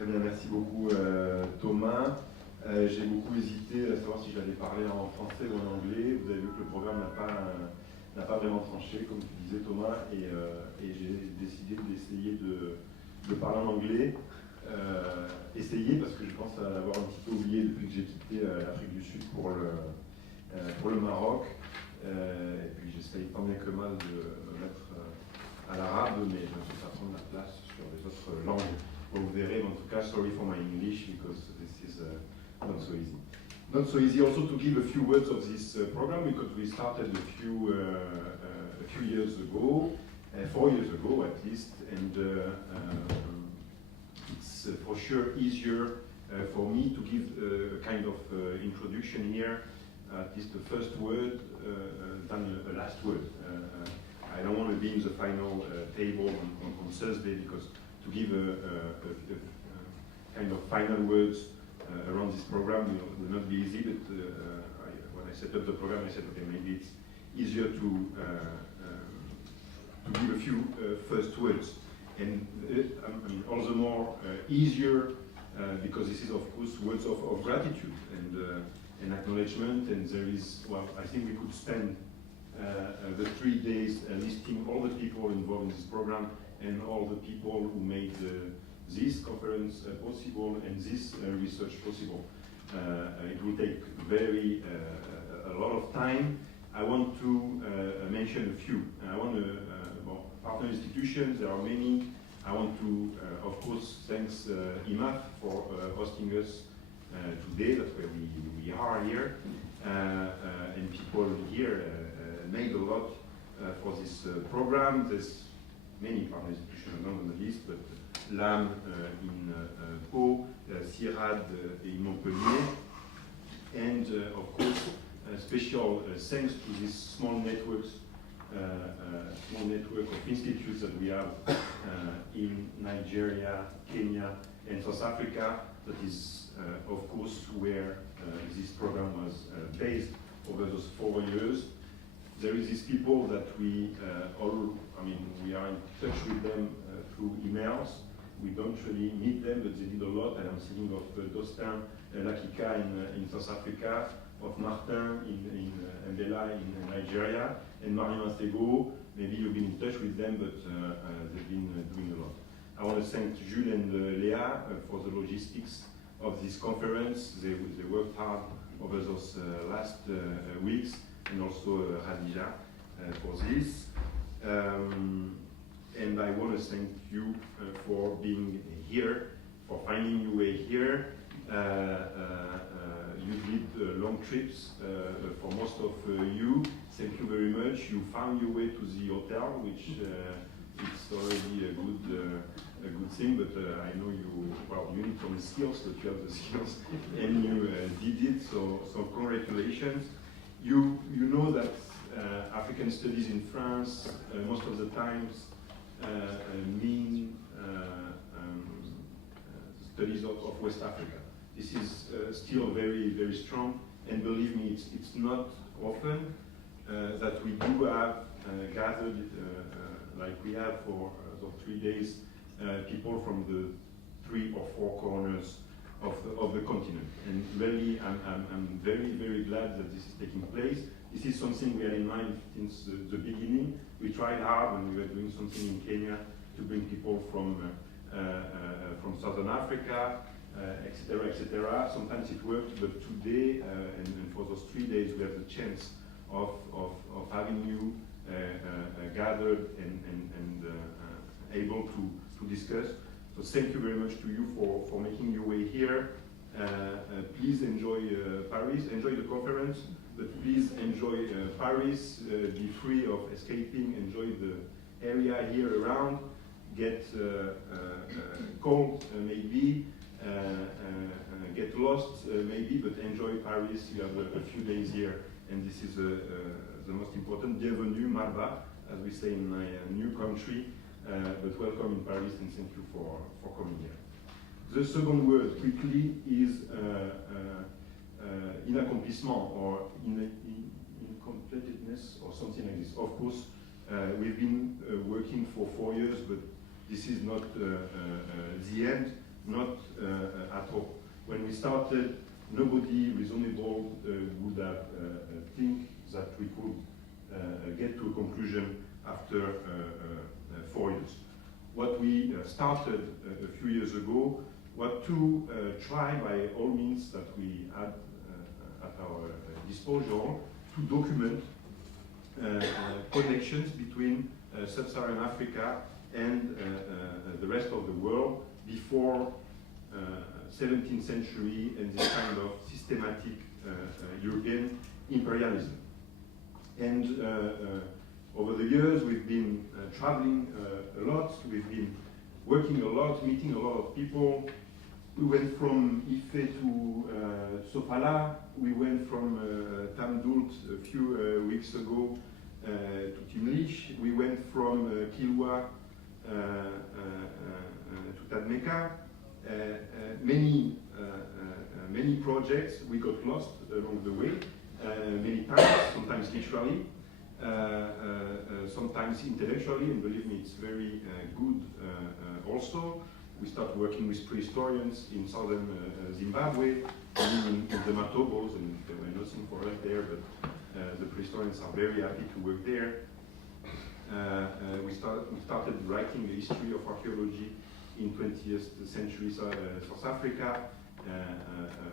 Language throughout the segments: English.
Très bien, merci beaucoup Thomas. J'ai beaucoup hésité à savoir si j'allais parler en français ou en anglais. Vous avez vu que le programme n'a pas vraiment tranché, comme tu disais Thomas, et j'ai décidé d'essayer de parler en anglais. Essayer parce que je pense à l'avoir un petit peu oublié depuis que j'ai quitté l'Afrique du Sud pour le Maroc. Et puis j'essaye tant bien que mal de me mettre à l'arabe, mais je ne sais pas prendre la place sur les autres langues. Vous verrez, en tout cas, sorry for my English, because this is not so easy. Not so easy also to give a few words of this program, because we started a few years ago, 4 years ago at least, and it's for sure easier for me to give a kind of introduction here, at least the first word than a last word. I don't want to be in the final table on Thursday, because to give a kind of final words around this program will not be easy, but when I set up the program, I said, okay, maybe it's easier to give a few first words. And all the more easier because this is, of course, words of gratitude and acknowledgement, and there is, well, I think we could spend the 3 days listing all the people involved in this program and all the people who made this conference possible and this research possible. It will take a lot of time. I want to mention a few. I want to, partner institutions, there are many. I want to, of course, thanks IMAF for hosting us today. That's where we are here. And people here made a lot for this program. There's many partner institutions, not on the list, but LAM in Pau, CIRAD in Montpellier, and of course, special thanks to these small network of institutes that we have in Nigeria, Kenya, and South Africa. That is, of course, where this program was based over those 4 years. There is these people that we we are in touch with them through emails. We don't really meet them, but they did a lot. And I'm thinking of Dostin Lakika in South Africa, of Martin in Mbela in Nigeria, and Marion Astego. Maybe you've been in touch with them, but they've been doing a lot. I want to thank Jules and Léa for the logistics of this conference. They worked hard over those last weeks, and also Radija for this. And I want to thank you for being here, for finding your way here. You did long trips for most of you. Thank you very much. You found your way to the hotel, which it's already a good thing, but I know you need some skills, but you have the skills, and you did it, so congratulations. You know that African studies in France most of the times mean studies of West Africa. This is still very, very strong, and believe me, it's not often that we do have gathered, like we have for those 3 days, people from the 3 or 4 corners of the continent. And really, I'm very, very glad that this is taking place. This is something we had in mind since the beginning. We tried hard when we were doing something in Kenya to bring people from Southern Africa, etc., etc. Sometimes it worked, but today, and for those 3 days, we have the chance of having you gathered and able to discuss. So thank you very much to you for making your way here. Please enjoy Paris, enjoy the conference, but please enjoy Paris, be free of escaping, enjoy the area here around, get cold maybe, get lost maybe, but enjoy Paris. You have a few days here, and this is the most important. Bienvenue, Marba, as we say in my new country. But welcome in Paris, and thank you for coming here. The second word, quickly, is inaccomplissement or incompletedness or something like this. Of course, we've been working for 4 years, but this is not the end. not at all. When we started, nobody reasonable would have think that we could get to a conclusion after 4 years. What we started a few years ago was to try by all means that we had at our disposal to document connections between sub-Saharan Africa and the rest of the world before 17th century and this kind of systematic European imperialism. And over the years we've been traveling a lot, we've been working a lot, meeting a lot of people. We went from Ife to Sofala, we went from Tamdult a few weeks ago to Timlish, we went from Kilwa to Tadmeka. Many projects. We got lost along the way many times, sometimes literally, sometimes intellectually, and believe me, it's very good also. We started working with prehistorians in southern Zimbabwe, in the Matobos, and there were nothing for us there, but the prehistorians are very happy to work there. We started writing the history of archaeology in 20th century South Africa,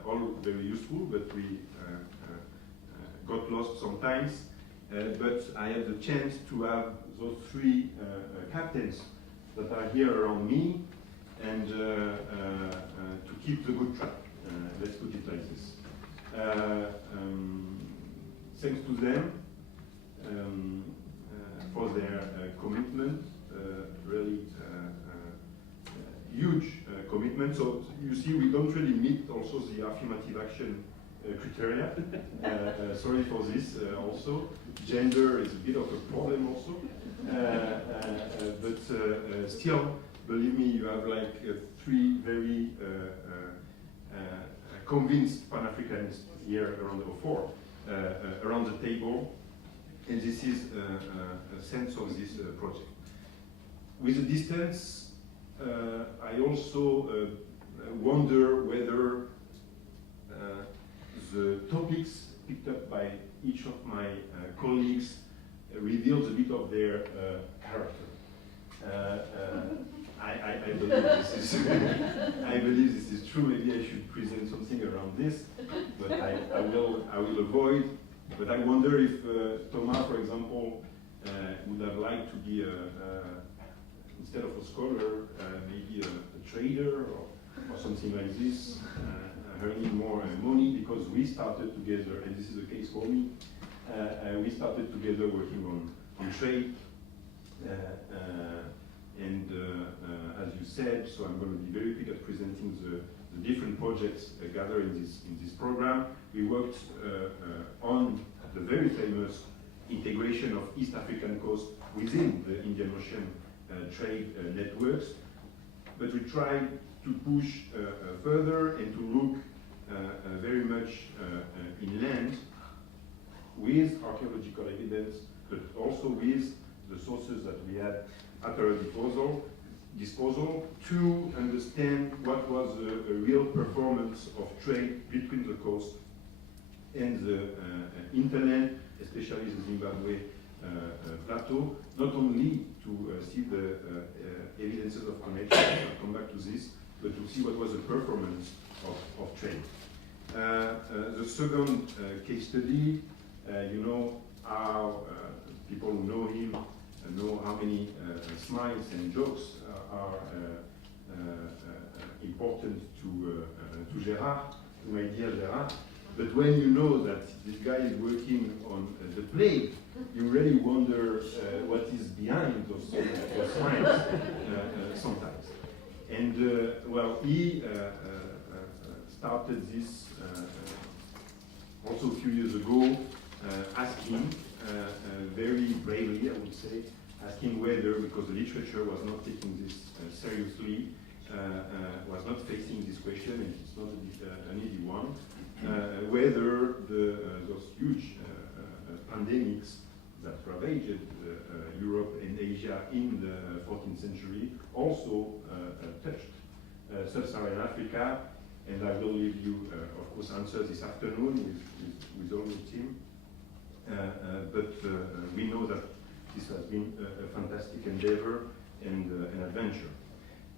all very useful, but we got lost sometimes. But I had the chance to have those three captains that are here around me, and to keep the good track. Let's put it like this. Thanks to them for their commitment, really huge commitment. So you see, we don't really meet also the affirmative action criteria. Sorry for this also. Gender is a bit of a problem also. But still, believe me, you have like three very convinced Pan-Africanists here around, or four, around the table. And this is a sense of this project. With the distance, I also wonder whether the topics picked up by each of my colleagues reveals a bit of their character. I believe this is I believe this is true. Maybe I should present something around this, but I will avoid. But I wonder if Thomas, for example, would have liked to be instead of a scholar, maybe a trader or something like this, earning more money, because we started together, and this is the case for me. We started together working on trade. And as you said, so I'm going to be very quick at presenting the different projects gathered in this program. We worked on the very famous integration of East African coast within the Indian Ocean trade networks, but we tried to push further and to look very much inland with archaeological evidence, but also with the sources that we had at our disposal to understand what was a real performance of trade between the coast and the hinterland, especially the Zimbabwe plateau, not only to see the evidences of connection, I'll come back to this, but to see what was the performance of trade. The second case study, you know how people who know him know how many smiles and jokes are important to Gérard, to my dear Gérard. But when you know that this guy is working on the plague, you really wonder what is behind those smiles sometimes. And well, he started this also a few years ago, asking very bravely, I would say, asking whether, because the literature was not taking this seriously, was not facing this question, and it's not an easy one, whether those huge pandemics that ravaged Europe and Asia in the 14th century also touched sub-Saharan Africa, and I will leave you, of course, answers this afternoon with all the team. But we know that this has been a fantastic endeavor and an adventure.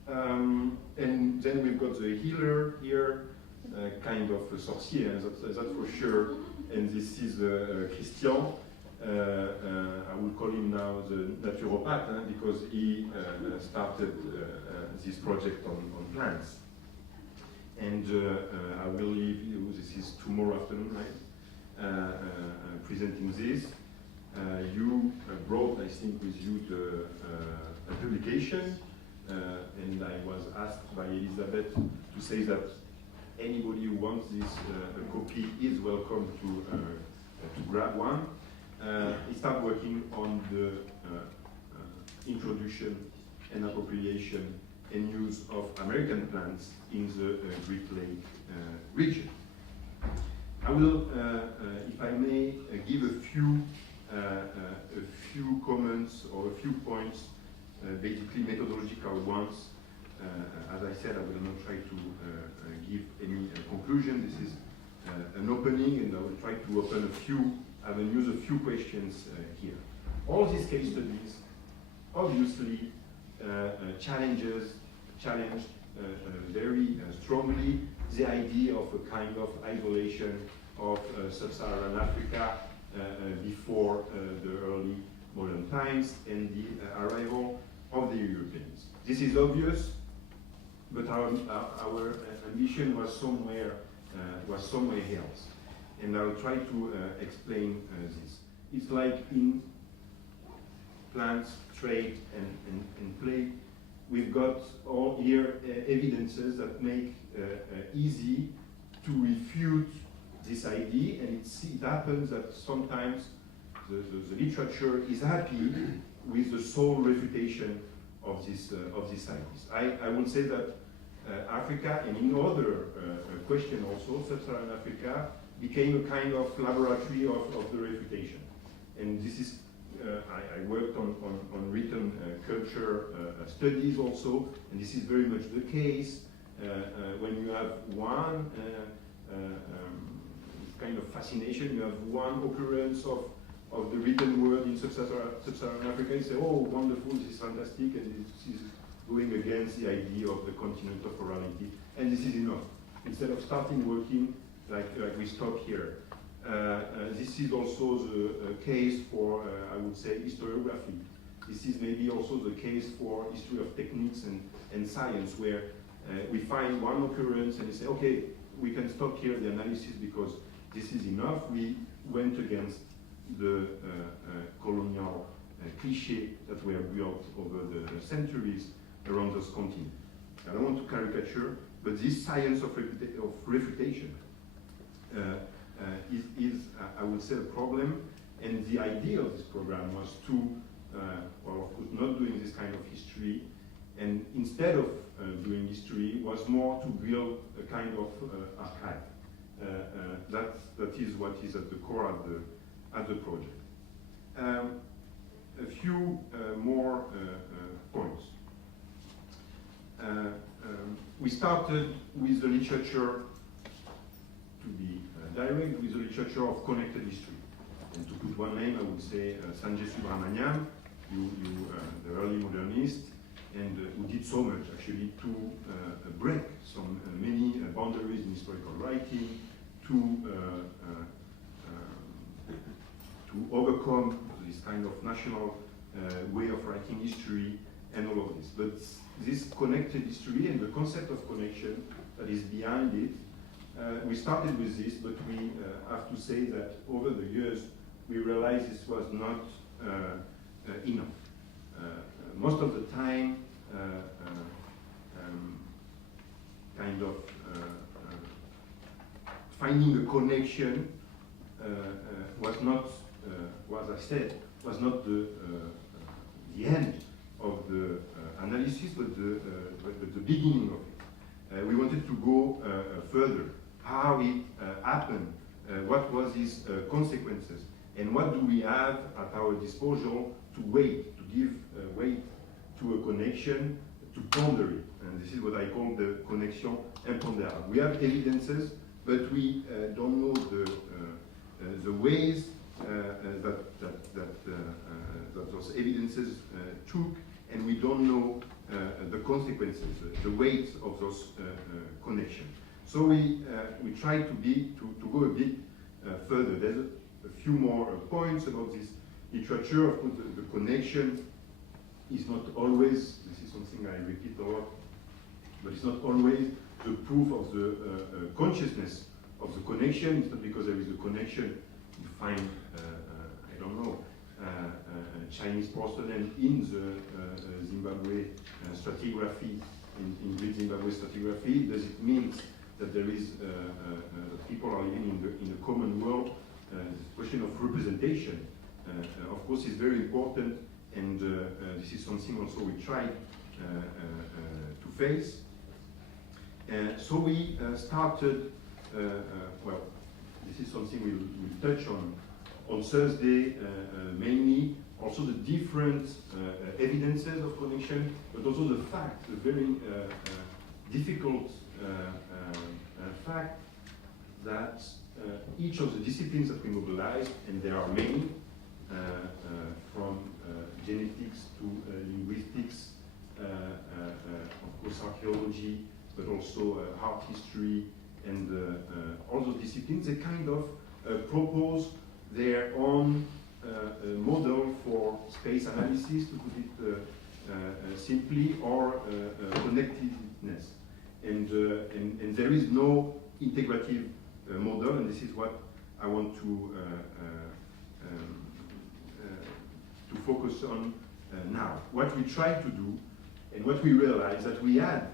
And then we've got the healer here, kind of a sorcier, that's for sure. And this is Christian. I will call him now the naturopath, because he started this project on plants. And I will leave you, this is tomorrow afternoon, right? Presenting this. You brought, I think, with you a publication, and I was asked by Elizabeth to say that anybody who wants this copy is welcome to grab one. He started working on the introduction and appropriation and use of American plants in the Great Lake region. I will, if I may, give a few comments or a few points, basically methodological ones. As I said, I will not try to give any conclusion. This is an opening, and I will try to open a few avenues, a few questions here. All these case studies obviously challenge very strongly the idea of a kind of isolation of sub-Saharan Africa before the early modern times and the arrival of the Europeans. This is obvious, but our ambition was somewhere else, and I'll try to explain this. It's like in plants, trade, and play. We've got all here evidences that make easy to refute this idea, and it happens that sometimes the literature is happy with the sole refutation of this ideas. I would say that Africa, and in other question also, sub-Saharan Africa became a kind of laboratory of the refutation, and this is. I worked on written culture studies also, and this is very much the case when you have one kind of fascination, you have one occurrence of the written word in sub-Saharan Africa, you say, oh, wonderful, this is fantastic, and this is going against the idea of the continent of orality, and this is enough. Instead of starting working like we stop here. This is also the case for, I would say, historiography. This is maybe also the case for history of techniques and science, where we find one occurrence and we say, okay, we can stop here the analysis because this is enough. We went against the colonial cliché that were built over the centuries around those continents. I don't want to caricature, but this science of refutation is I would say, a problem, and the idea of this program was to, well, of course, not doing this kind of history, and instead of doing history, was more to build a kind of archive. That is what is at the core at the project. A few more points. We started with the literature, to be direct, with the literature of connected history. And to put one name, I would say Sanjay Subramaniam, the early modernist, and who did so much actually to break many boundaries in historical writing, to overcome this kind of national way of writing history and all of this. But this connected history and the concept of connection that is behind it, we started with this, but we have to say that over the years we realized this was not enough. Most of the time, kind of finding a connection was not, as I said, was not the end of the analysis, but the beginning of it. We wanted to go further. How it happened, what was its consequences, and what do we have at our disposal to give weight to a connection, to ponder it. And this is what I call the connection impondérable. We have evidences, but we don't know the ways that those evidences took, and we don't know the consequences, the weight of those connections. So we try to go a bit further. There's a few more points about this literature. Of course, the connection is not always, this is something I repeat a lot, but it's not always the proof of the consciousness of the connection. It's not because there is a connection you find, I don't know, Chinese porcelain in the Zimbabwe stratigraphy, in Great Zimbabwe stratigraphy. Does it mean that there is people are living in a common world? The question of representation, of course, is very important, and this is something also we try to face. So we started, well, this is something we'll touch on Thursday mainly, also the different evidences of connection, but also the fact, the very difficult fact that each of the disciplines that we mobilize, and there are many, from genetics to linguistics, of course archaeology, but also art history, and all those disciplines, they kind of propose their own model for space analysis, to put it simply, or connectedness. And there is no integrative model, and this is what I want to focus on now. What we try to do, and what we realize, that we had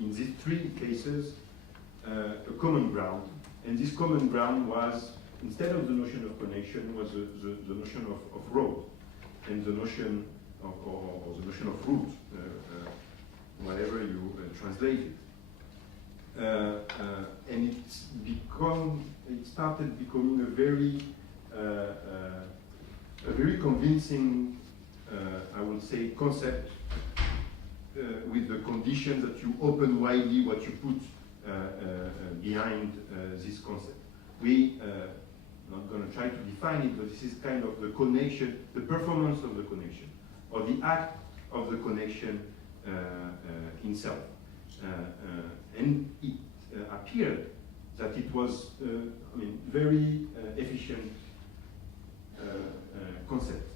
in these three cases a common ground, and this common ground was, instead of the notion of connection, was the notion of road, and the notion of, or the notion of route, whatever you translate it. And it started becoming a very convincing, I would say, concept, with the conditions that you open widely what you put behind this concept. We not going to try to define it, but this is kind of the connection, the performance of the connection, or the act of the connection in self. And it appeared that it was, very efficient concept.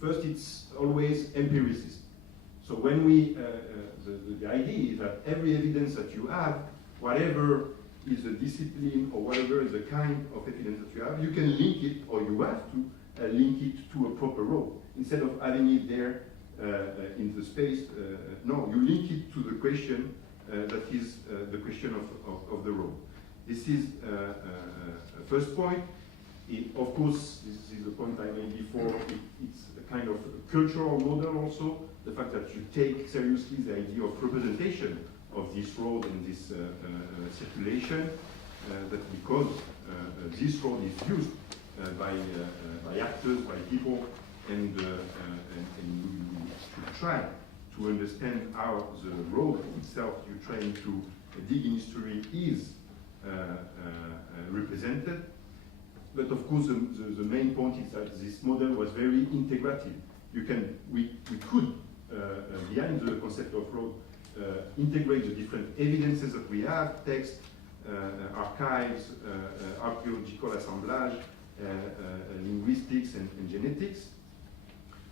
First, it's always empiricist. So when we, the idea is that every evidence that you have, whatever is the discipline or whatever is the kind of evidence that you have, you can link it, or you have to link it to a proper road. Instead of having it there in the space, no, you link it to the question that is the question of the road. This is first point. Of course, this is the point I made before, it's a kind of cultural model also, the fact that you take seriously the idea of representation of this road and this circulation, that because this road is used by actors, by people, and you should try to understand how the road itself you're trying to dig in history is represented. But of course, the main point is that this model was very integrative. We could, behind the concept of road, integrate the different evidences that we have, text, archives, archaeological assemblage, linguistics, and genetics.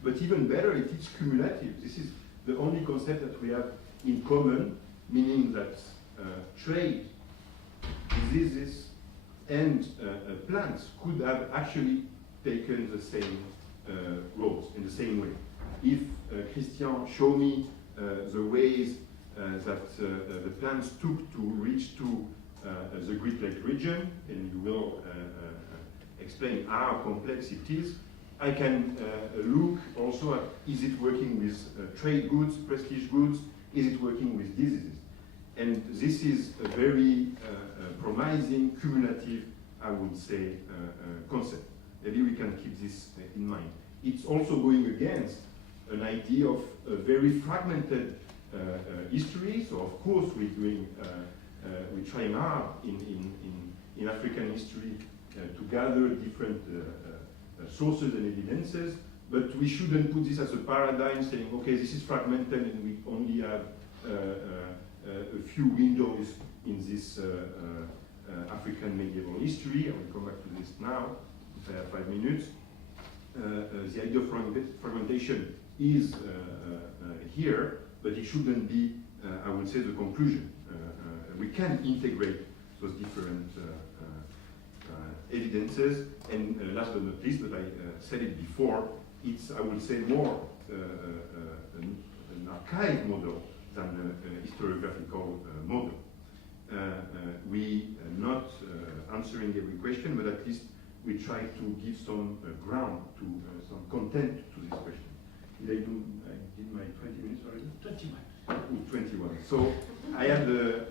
But even better, it is cumulative. This is the only concept that we have in common, meaning that trade, diseases, and plants could have actually taken the same roads in the same way. If Christian showed me the ways that the plants took to reach to the Great Lake region, and you will explain how complex it is, I can look also at, is it working with trade goods, prestige goods, is it working with diseases? And this is a very promising, cumulative, I would say, concept. Maybe we can keep this in mind. It's also going against an idea of a very fragmented history. So of course we're trying hard in African history to gather different sources and evidences, but we shouldn't put this as a paradigm saying, okay, this is fragmented and we only have a few windows in this African medieval history. I will come back to this now, if I have 5 minutes. The idea of fragmentation is here, but it shouldn't be, I would say, the conclusion. We can integrate those different evidences, and last but not least, but I said it before, it's, I would say, more an archive model than a historiographical model. We are not answering every question, but at least we try to give some ground to some content to this question. Did I did my 20 minutes already? 21. 21. So I have a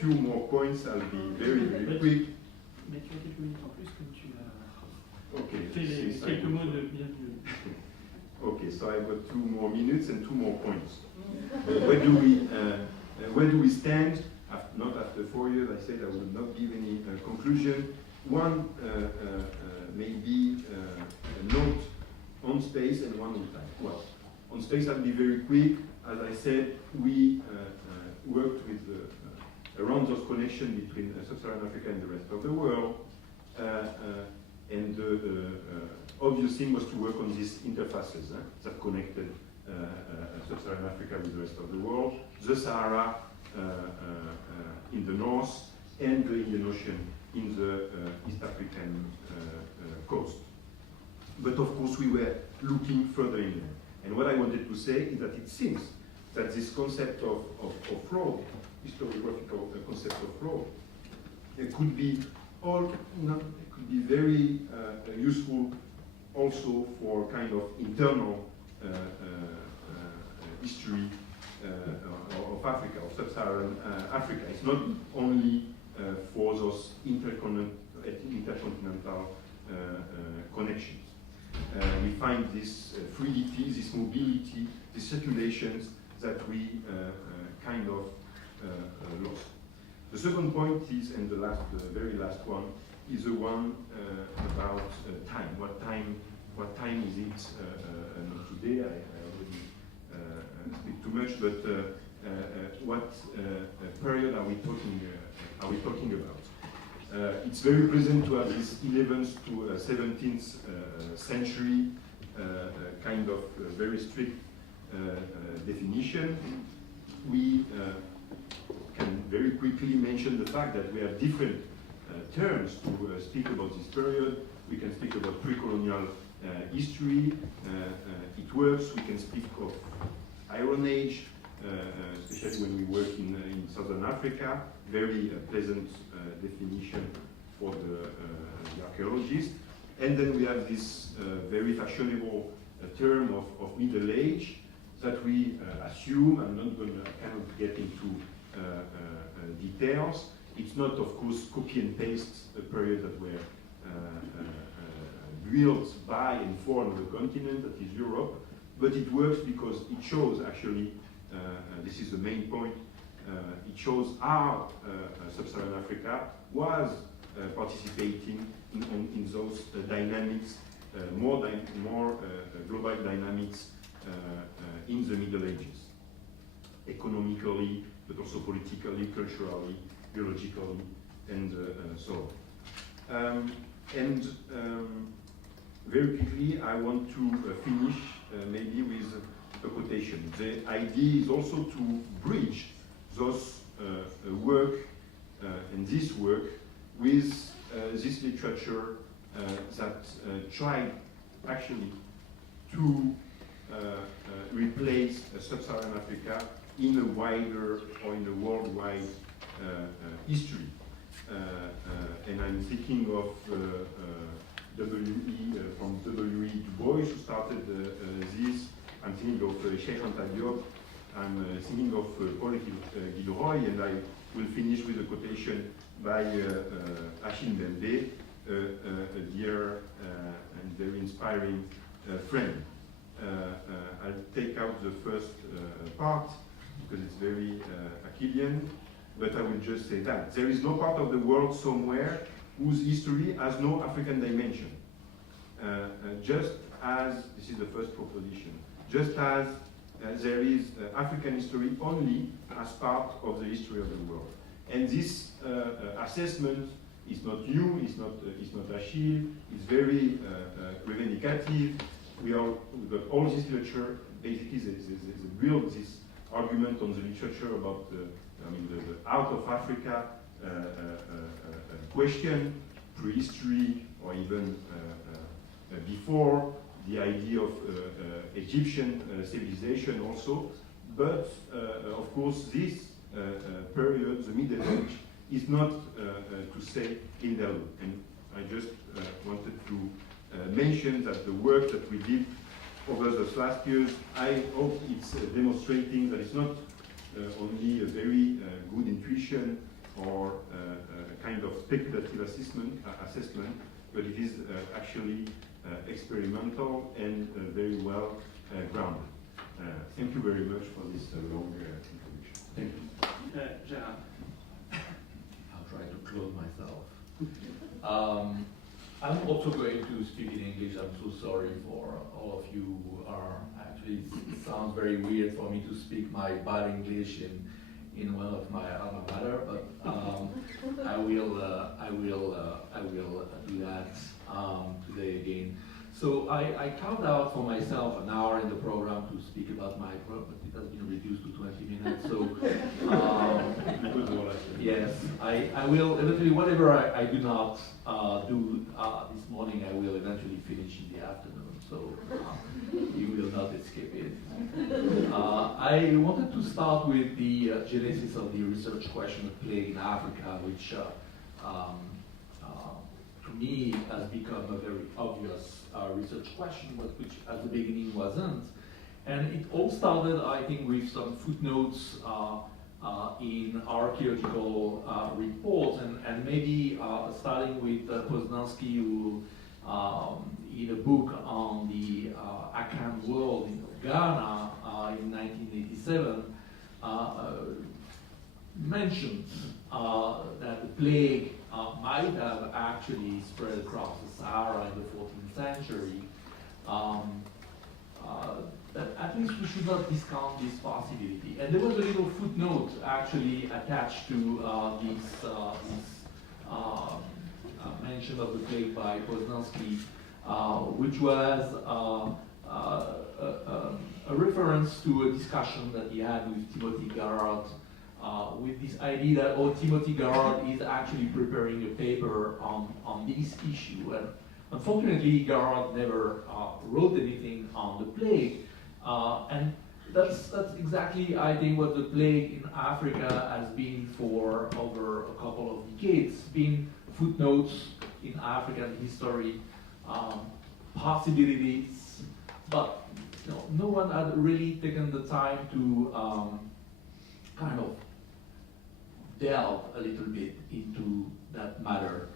few more points. I'll be very, very quick. Mais tu as quelques minutes en plus comme tu as Okay, fait quelques mots de bienvenue. Okay, so I've got 2 more minutes and 2 more points. Where do we stand? Not after 4 years, I said I will not give any conclusion. One maybe a note on space and one on time. Well, on space I'll be very quick. As I said, we worked with around those connections between Sub-Saharan Africa and the rest of the world. And the obvious thing was to work on these interfaces that connected Sub-Saharan Africa with the rest of the world, the Sahara in the north, and the Indian Ocean in the East African coast. But of course we were looking further inland. And what I wanted to say is that it seems that this concept of flow, historiographical concept of flow, it could be very useful also for kind of internal history of Africa, of Sub-Saharan Africa. It's not only for those intercontinental connections. We find this fluidity, this mobility, these circulations that we kind of lost. The second point is, and the very last one, is the one about time. What time is it? Not today, I already speak too much, but what period are we talking about? It's very present to have this 11th to 17th century kind of very strict definition. We can very quickly mention the fact that we have different terms to speak about this period. We can speak about pre-colonial history. It works. We can speak of Iron Age, especially when we work in Southern Africa. Very pleasant definition for the archaeologists. And then we have this very fashionable term of Middle Age that we assume. I cannot get into details. It's not, of course, copy and paste a period that were built by and for another continent, that is Europe, but it works because it shows actually, this is the main point, it shows how Sub-Saharan Africa was participating in those dynamics, more global dynamics in the Middle Ages, economically, but also politically, culturally, biologically, and so on. Very quickly, I want to finish maybe with a quotation. The idea is also to bridge those work and this work with this literature that tried actually to replace Sub-Saharan Africa in a wider or in a worldwide history. And I'm thinking of from W.E. Du Bois, who started this. I'm thinking of Cheikh Anta Diop. I'm thinking of Paul Gilroy, and I will finish with a quotation by Achille Mbembe, a dear and very inspiring friend. I'll take out the first part. because it's very Achillean, but I will just say that. There is no part of the world somewhere whose history has no African dimension. Just as, this is the first proposition, just as there is African history only as part of the history of the world. And this assessment is not new, it's not Achille, it's very revendicative. We've got all this literature, basically they build this argument on the literature about the out of Africa question, prehistory, or even before, the idea of Egyptian civilization also. But of course this period, the Middle Age, is not to say in the loop. And I just wanted to mention that the work that we did over the last years, I hope it's demonstrating that it's not only a very good intuition or a kind of speculative assessment, but it is actually experimental and very well grounded. Thank you very much for this long introduction. Thank you. Gérard. I'll try to close myself. I'm also going to speak in English. I'm so sorry for all of you who are actually, it sounds very weird for me to speak my bad English in one of my alma mater, but I will do that today again. So I carved out for myself an hour in the program to speak about my program, but it has been reduced to 20 minutes. So yes, I will eventually, whatever I do not do this morning, I will eventually finish in the afternoon. So you will not escape it. I wanted to start with the genesis of the research question of plague in Africa, which to me has become a very obvious research question, but which at the beginning wasn't. And it all started, I think, with some footnotes in archaeological reports, and maybe starting with Poznanski, who in a book on the Akan world in Ghana in 1987 mentioned that the plague might have actually spread across the Sahara in the 14th century. That at least we should not discount this possibility. And there was a little footnote actually attached to this mention of the plague by Poznanski, which was a reference to a discussion that he had with Timothy Garrard, with this idea that Timothy Garrard is actually preparing a paper on this issue. And unfortunately, Garrard never wrote anything on the plague. And that's exactly, I think, what the plague in Africa has been for over a couple of decades. Been footnotes in African history, possibilities, but no one had really taken the time to kind of delve a little bit into that matter.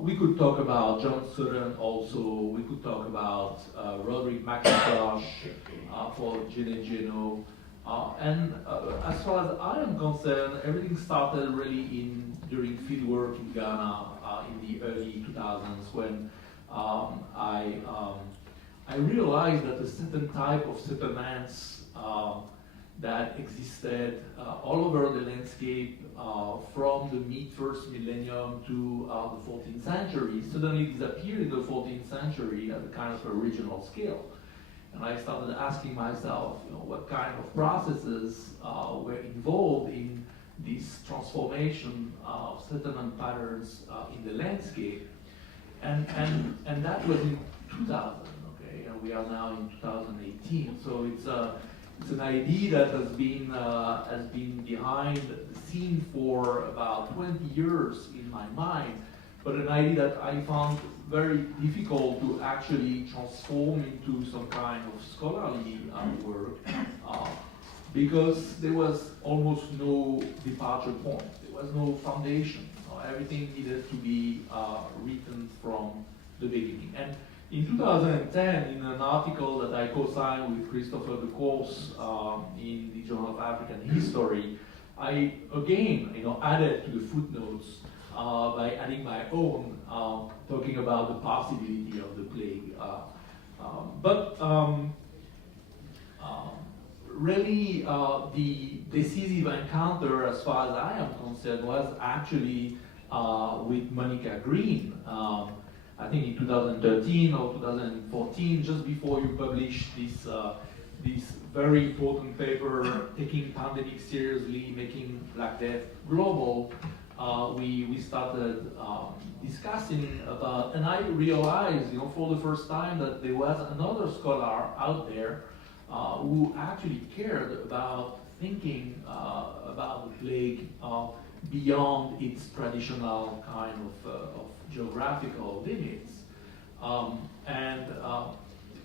We could talk about John Sutton also, we could talk about Roderick McIntosh for Gene Geno. And as far as I am concerned, everything started really during fieldwork in Ghana in the early 2000s when I realized that a certain type of settlements that existed all over the landscape from the first millennium to the 14th century suddenly disappeared in the 14th century at a kind of a regional scale. And I started asking myself, what kind of processes were involved in this transformation of settlement patterns in the landscape. And that was in 2000, okay? And we are now in 2018. So it's an idea that has been behind the scene for about 20 years in my mind, but an idea that I found very difficult to actually transform into some kind of scholarly work because there was almost no departure point. There was no foundation. Everything needed to be written from the beginning. And In 2010, in an article that I co-signed with Christopher de Course in the Journal of African History, I again, added to the footnotes by adding my own, talking about the possibility of the plague. Really, the decisive encounter, as far as I am concerned, was actually with Monica Green. I think in 2013 or 2014, just before you published this very important paper, taking pandemic seriously, making Black Death global, we started discussing about, and I realized, for the first time that there was another scholar out there who actually cared about thinking about the plague beyond its traditional kind of geographical limits. I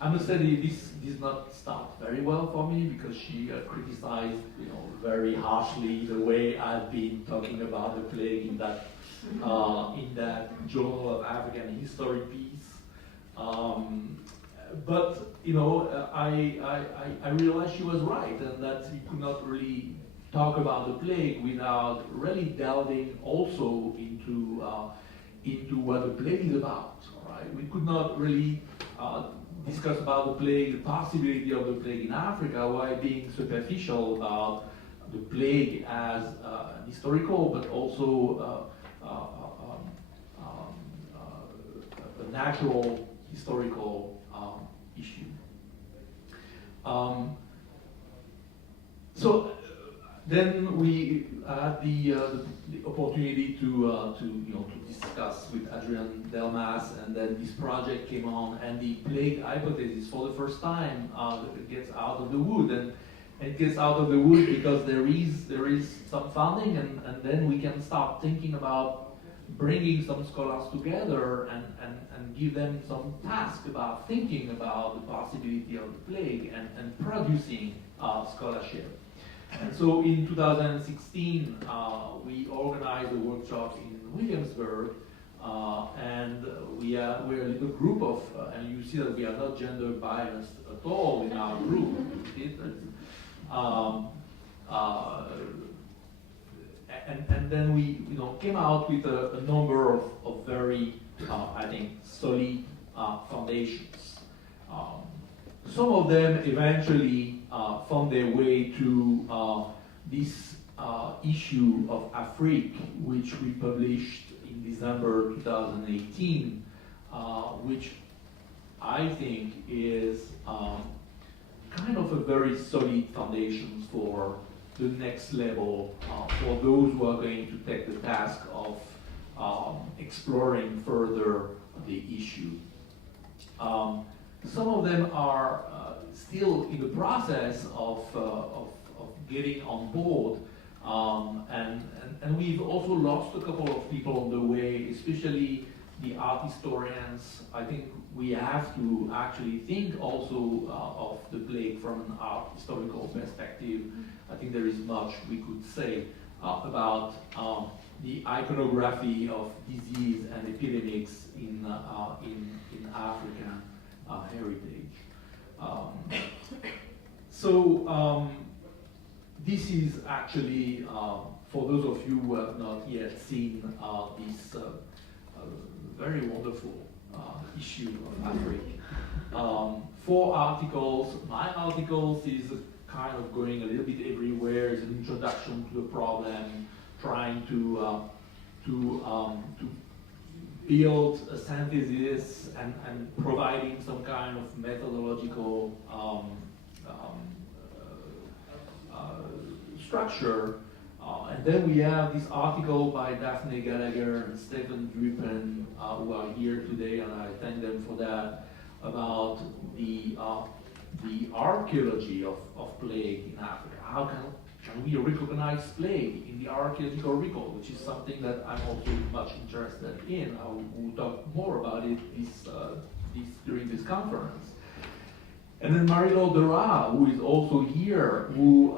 must say this did not start very well for me, because she criticized, very harshly the way I've been talking about the plague in that Journal of African History piece. But I realized she was right, and that you could not really talk about the plague without really delving also into what the plague is about. Right? We could not really discuss about the plague, the possibility of the plague in Africa, while being superficial about the plague as historical, but also a natural historical issue. So then we had the opportunity to discuss with Adrien DELMAS, and then this project came on, and the plague hypothesis for the first time gets out of the wood, and it gets out of the wood because there is some funding, and then we can start thinking about bringing some scholars together and give them some task about thinking about the possibility of the plague and producing scholarship. And so in 2016, we organized a workshop in Williamsburg, and we're a little group of, and you see that we are not gender biased at all in our group. And then we came out with a number of very, I think, solid foundations. Some of them eventually found their way to this issue of Afrique, which we published in December 2018, which I think is kind of a very solid foundation for the next level for those who are going to take the task of exploring further the issue. Some of them are still in the process of getting on board, and we've also lost a couple of people on the way, especially the art historians. I think we have to actually think also of the plague from an art historical perspective. I think there is much we could say about the iconography of disease and epidemics in African heritage. This is actually, for those of you who have not yet seen this very wonderful issue of Afrique. 4 articles. My articles is kind of going a little bit everywhere. It's an introduction to the problem, trying to build a synthesis and providing some kind of methodological structure. And then we have this article by Daphne Gallagher and Stephen Drippen, who are here today, and I thank them for that, about the archaeology of plague in Africa. How can we recognize plague in the archaeological record, which is something that I'm also much interested in. I will talk more about it during this conference. And then Marie-Laure Dera, who is also here, who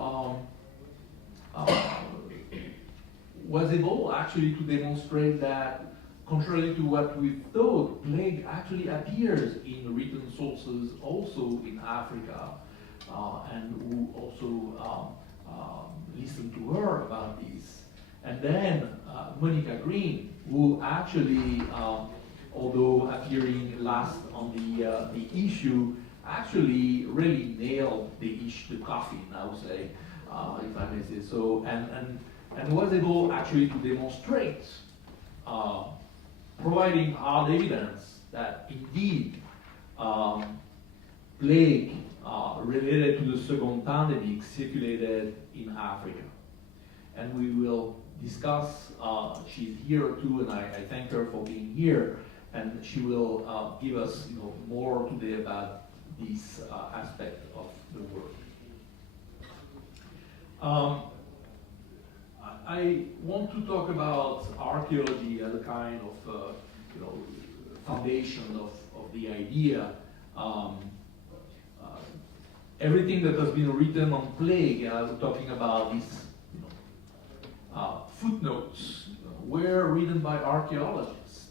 was able actually to demonstrate that contrary to what we thought, plague actually appears in written sources also in Africa, and who also listened to her about this. And then Monica Green, who actually, although appearing last on the issue, actually really nailed the coffin, I would say, if I may say so, and was able actually to demonstrate, providing hard evidence that indeed plague related to the second pandemic circulated in Africa. And we will discuss, she's here too, and I thank her for being here, and she will give us more today about this aspect of the work. I want to talk about archaeology as a kind of foundation of the idea. Everything that has been written on plague, we're talking about these footnotes, were written by archaeologists,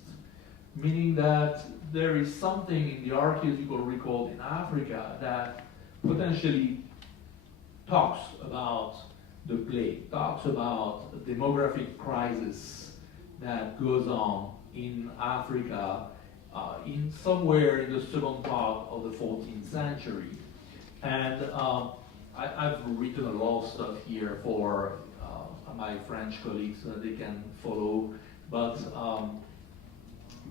meaning that there is something in the archaeological record in Africa that potentially talks about the plague, talks about the demographic crisis that goes on in Africa in somewhere in the second part of the 14th century. And I've written a lot of stuff here for my French colleagues so that they can follow, but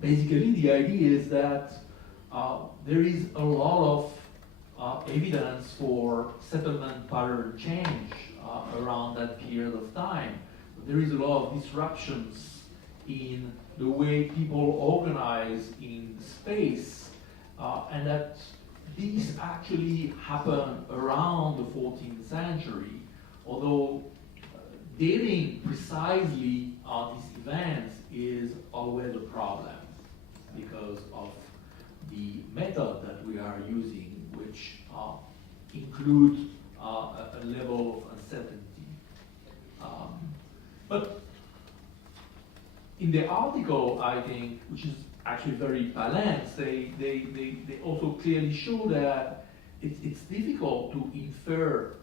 basically the idea is that there is a lot of evidence for settlement pattern change around that period of time. There is a lot of disruptions in the way people organize in space, and that these actually happen around the 14th century, although dating precisely these events is always a problem because of the method that we are using, which includes a level of uncertainty. But in the article, I think, which is actually very balanced, they also clearly show that it's difficult to infer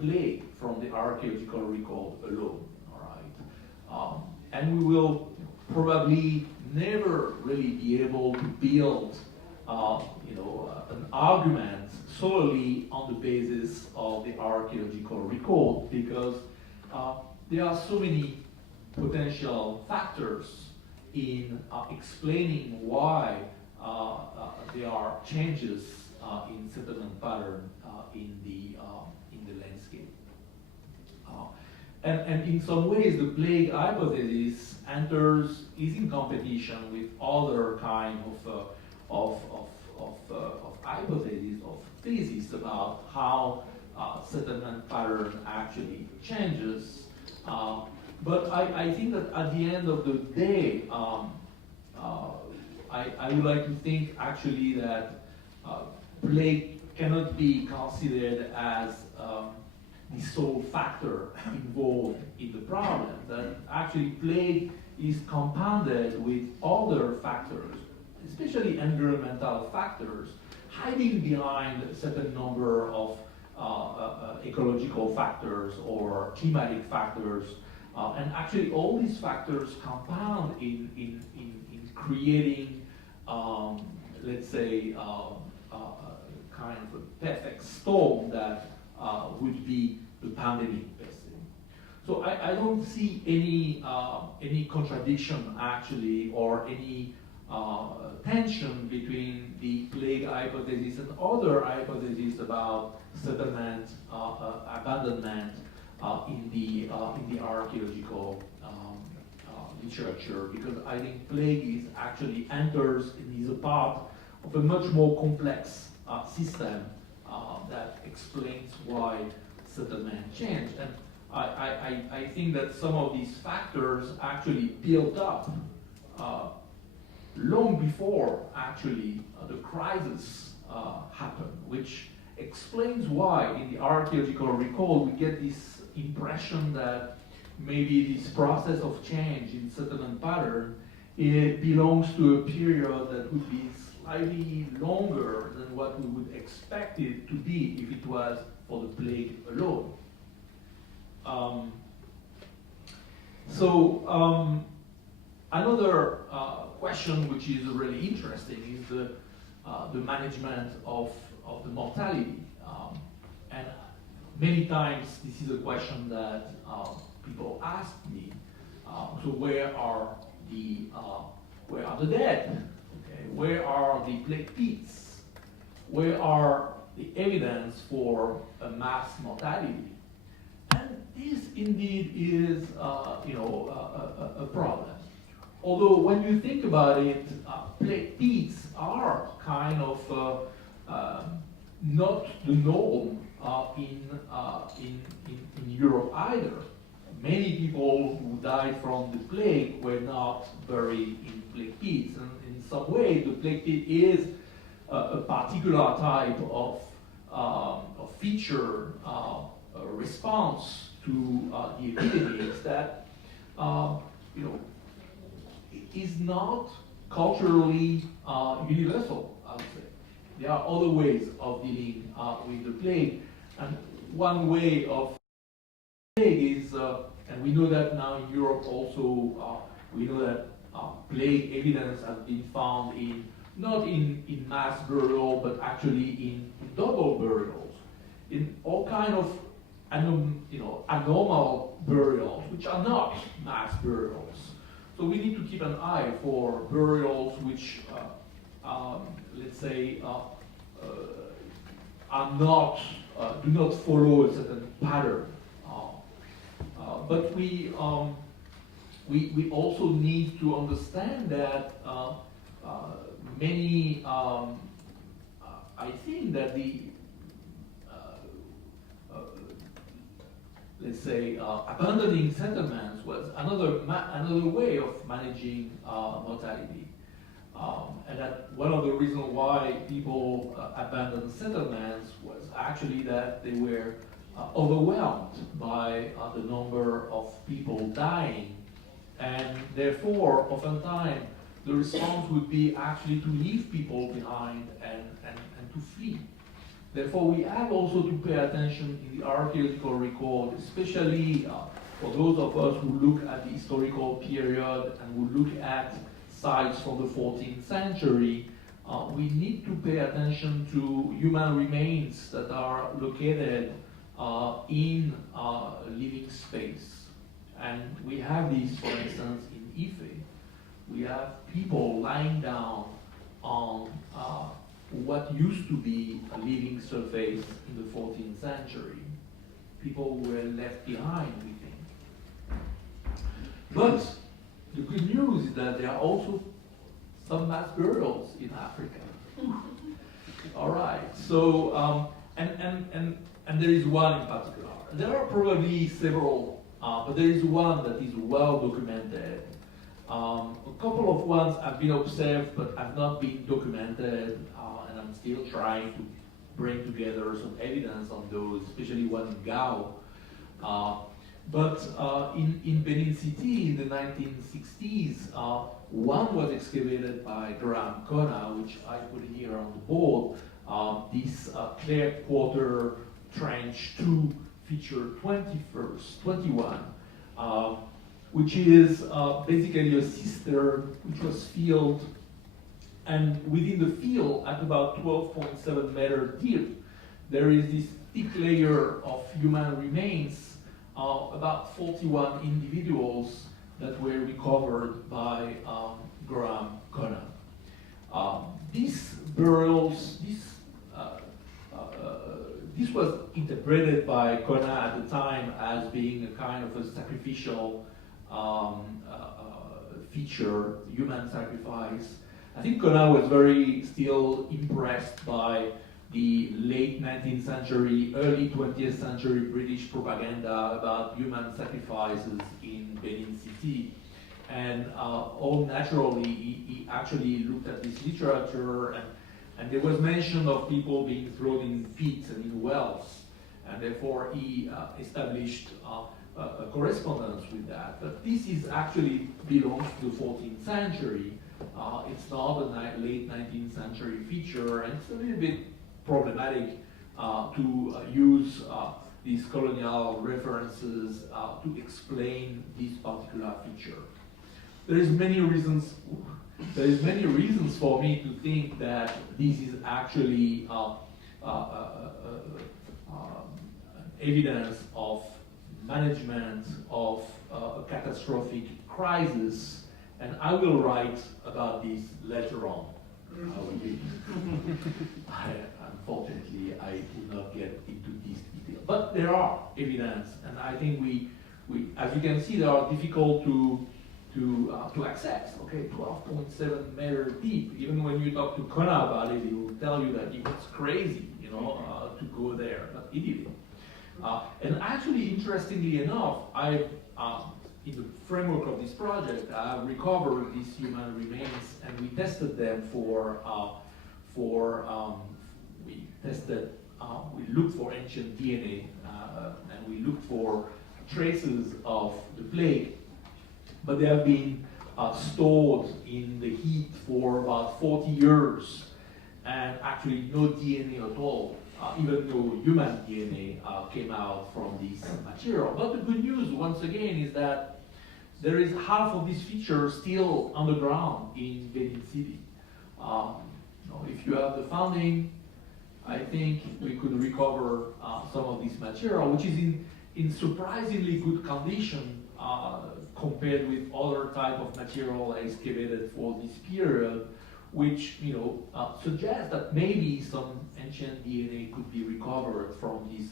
plague from the archaeological record alone, all right? And we will probably never really be able to build an argument solely on the basis of the archaeological record, because there are so many potential factors in explaining why there are changes in settlement pattern in the landscape. And in some ways, the plague hypothesis is in competition with other kind of hypotheses, of theses about how settlement pattern actually changes. But I think that at the end of the day, I would like to think actually that plague cannot be considered as the sole factor involved in the problem. That actually plague is compounded with other factors, especially environmental factors, hiding behind a certain number of ecological factors or climatic factors. And actually all these factors compound in creating, let's say, kind of a perfect storm that would be the pandemic, basically. So I don't see any contradiction actually, or any tension between the plague hypothesis and other hypotheses about settlement, abandonment in the archaeological literature, because I think plague actually enters and is a part of a much more complex system that explains why settlement changed. And I think that some of these factors actually built up long before actually the crisis happened, which explains why in the archaeological record we get this impression that maybe this process of change in settlement pattern it belongs to a period that would be slightly longer than what we would expect it to be if it was for the plague alone. Another question which is really interesting is the management of the mortality. And many times this is a question that people ask me. So where are the dead? Okay, where are the plague pits? Where are the evidence for a mass mortality? And this indeed is, a problem. Although when you think about it, plague pits are kind of not the norm in Europe either. Many people who died from the plague were not buried in plague pits, and in some way the plague pit is a particular type of feature response to the epidemics that is not culturally universal, I would say. There are other ways of dealing with the plague, and one way of plague is, and we know that now in Europe also, we know that plague evidence has been found not in mass burial, but actually in double burials, in all kind of abnormal burials, which are not mass burials. So we need to keep an eye for burials which, let's say, do not follow a certain pattern. But we also need to understand that many, I think that the, let's say, abandoning settlements was another way of managing mortality. And that one of the reasons why people abandoned settlements was actually that they were overwhelmed by the number of people dying, and therefore oftentimes the response would be actually to leave people behind and to flee. Therefore we have also to pay attention in the archaeological record, especially for those of us who look at the historical period and who look at sites from the 14th century. We need to pay attention to human remains that are located in living space. And we have these, for instance, in Ife. We have people lying down on what used to be a living surface in the 14th century. People were left behind, we think. But the good news is that there are also some mass burials in Africa. All right, so, and there is one in particular. There are probably several, but there is one that is well documented. A couple of ones have been observed but have not been documented, and I'm still trying to bring together some evidence on those, especially one in Gao. But in Benin City in the 1960s, one was excavated by Graham Kona, which I put here on the board. This Clare Quarter Trench 2 feature 21, which is basically a cistern which was filled, and within the field at about 12.7 meters deep, there is this thick layer of human remains, about 41 individuals that were recovered by Graham Kona. These burials, this was interpreted by Kona at the time as being a kind of a sacrificial feature, human sacrifice. I think Kona was very still impressed by the late 19th century, early 20th century British propaganda about human sacrifices in Benin City. And all naturally, he actually looked at this literature, and there was mention of people being thrown in pits and in wells. and therefore he established a correspondence with that. But this is actually belongs to the 14th century. It's not a late 19th century feature, and it's a little bit problematic to use these colonial references to explain this particular feature. There is many reasons for me to think that this is actually evidence of management of a catastrophic crisis, and I will write about this later on. Unfortunately, I will not get into this detail, but there are evidence, and I think we as you can see, they are difficult to access. Okay, 12.7 meters deep. Even when you talk to Kona about it, he will tell you that it was crazy, to go there, but he did it. And actually, interestingly enough, in the framework of this project, I recovered these human remains, and we tested them we looked for ancient DNA, and we looked for traces of the plague, but they have been stored in the heat for about 40 years, and actually no DNA at all. Even though human DNA came out from this material. But the good news, once again, is that there is half of this feature still underground in Benin City. If you have the funding, I think we could recover some of this material, which is in surprisingly good condition compared with other type of material excavated for this period, which suggests that maybe some ancient DNA could be recovered from this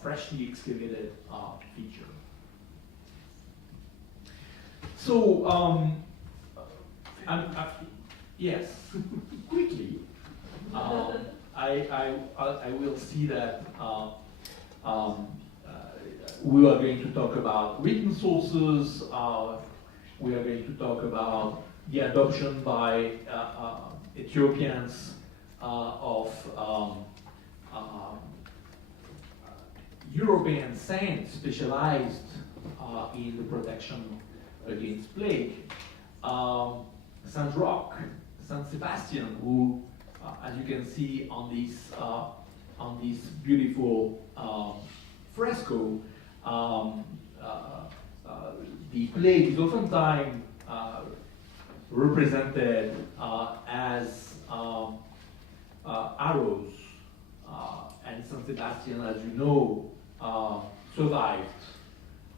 freshly excavated feature. So, yes, quickly, I will see that we are going to talk about written sources. We are going to talk about the adoption by Ethiopians of European saints specialized in the protection against plague. Saint Roch, Saint Sebastian, who, as you can see on this beautiful fresco, the plague is oftentimes represented as arrows, and Saint Sebastian, as you know, survived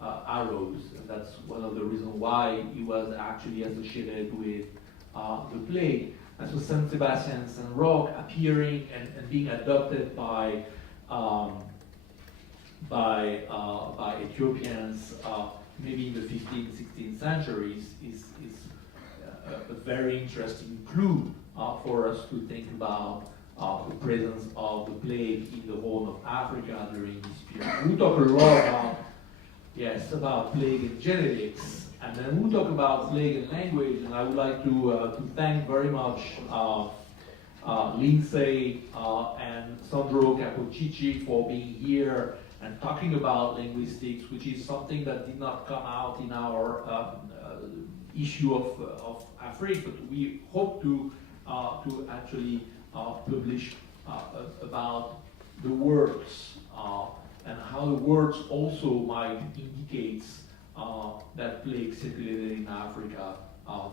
arrows, and that's one of the reasons why he was actually associated with the plague. And so Saint Sebastian and Saint Roch appearing and being adopted by Ethiopians maybe in the 15th, 16th centuries is a very interesting clue for us to think about the presence of the plague in the Horn of Africa during this period. We talk a lot about plague and genetics, and then we'll talk about plague and language, and I would like to thank very much Lindsay and Sandro Capocicci for being here and talking about linguistics, which is something that did not come out in our issue of Afrique, but we hope to actually publish about the words and how the words also might indicate that plague circulated in Africa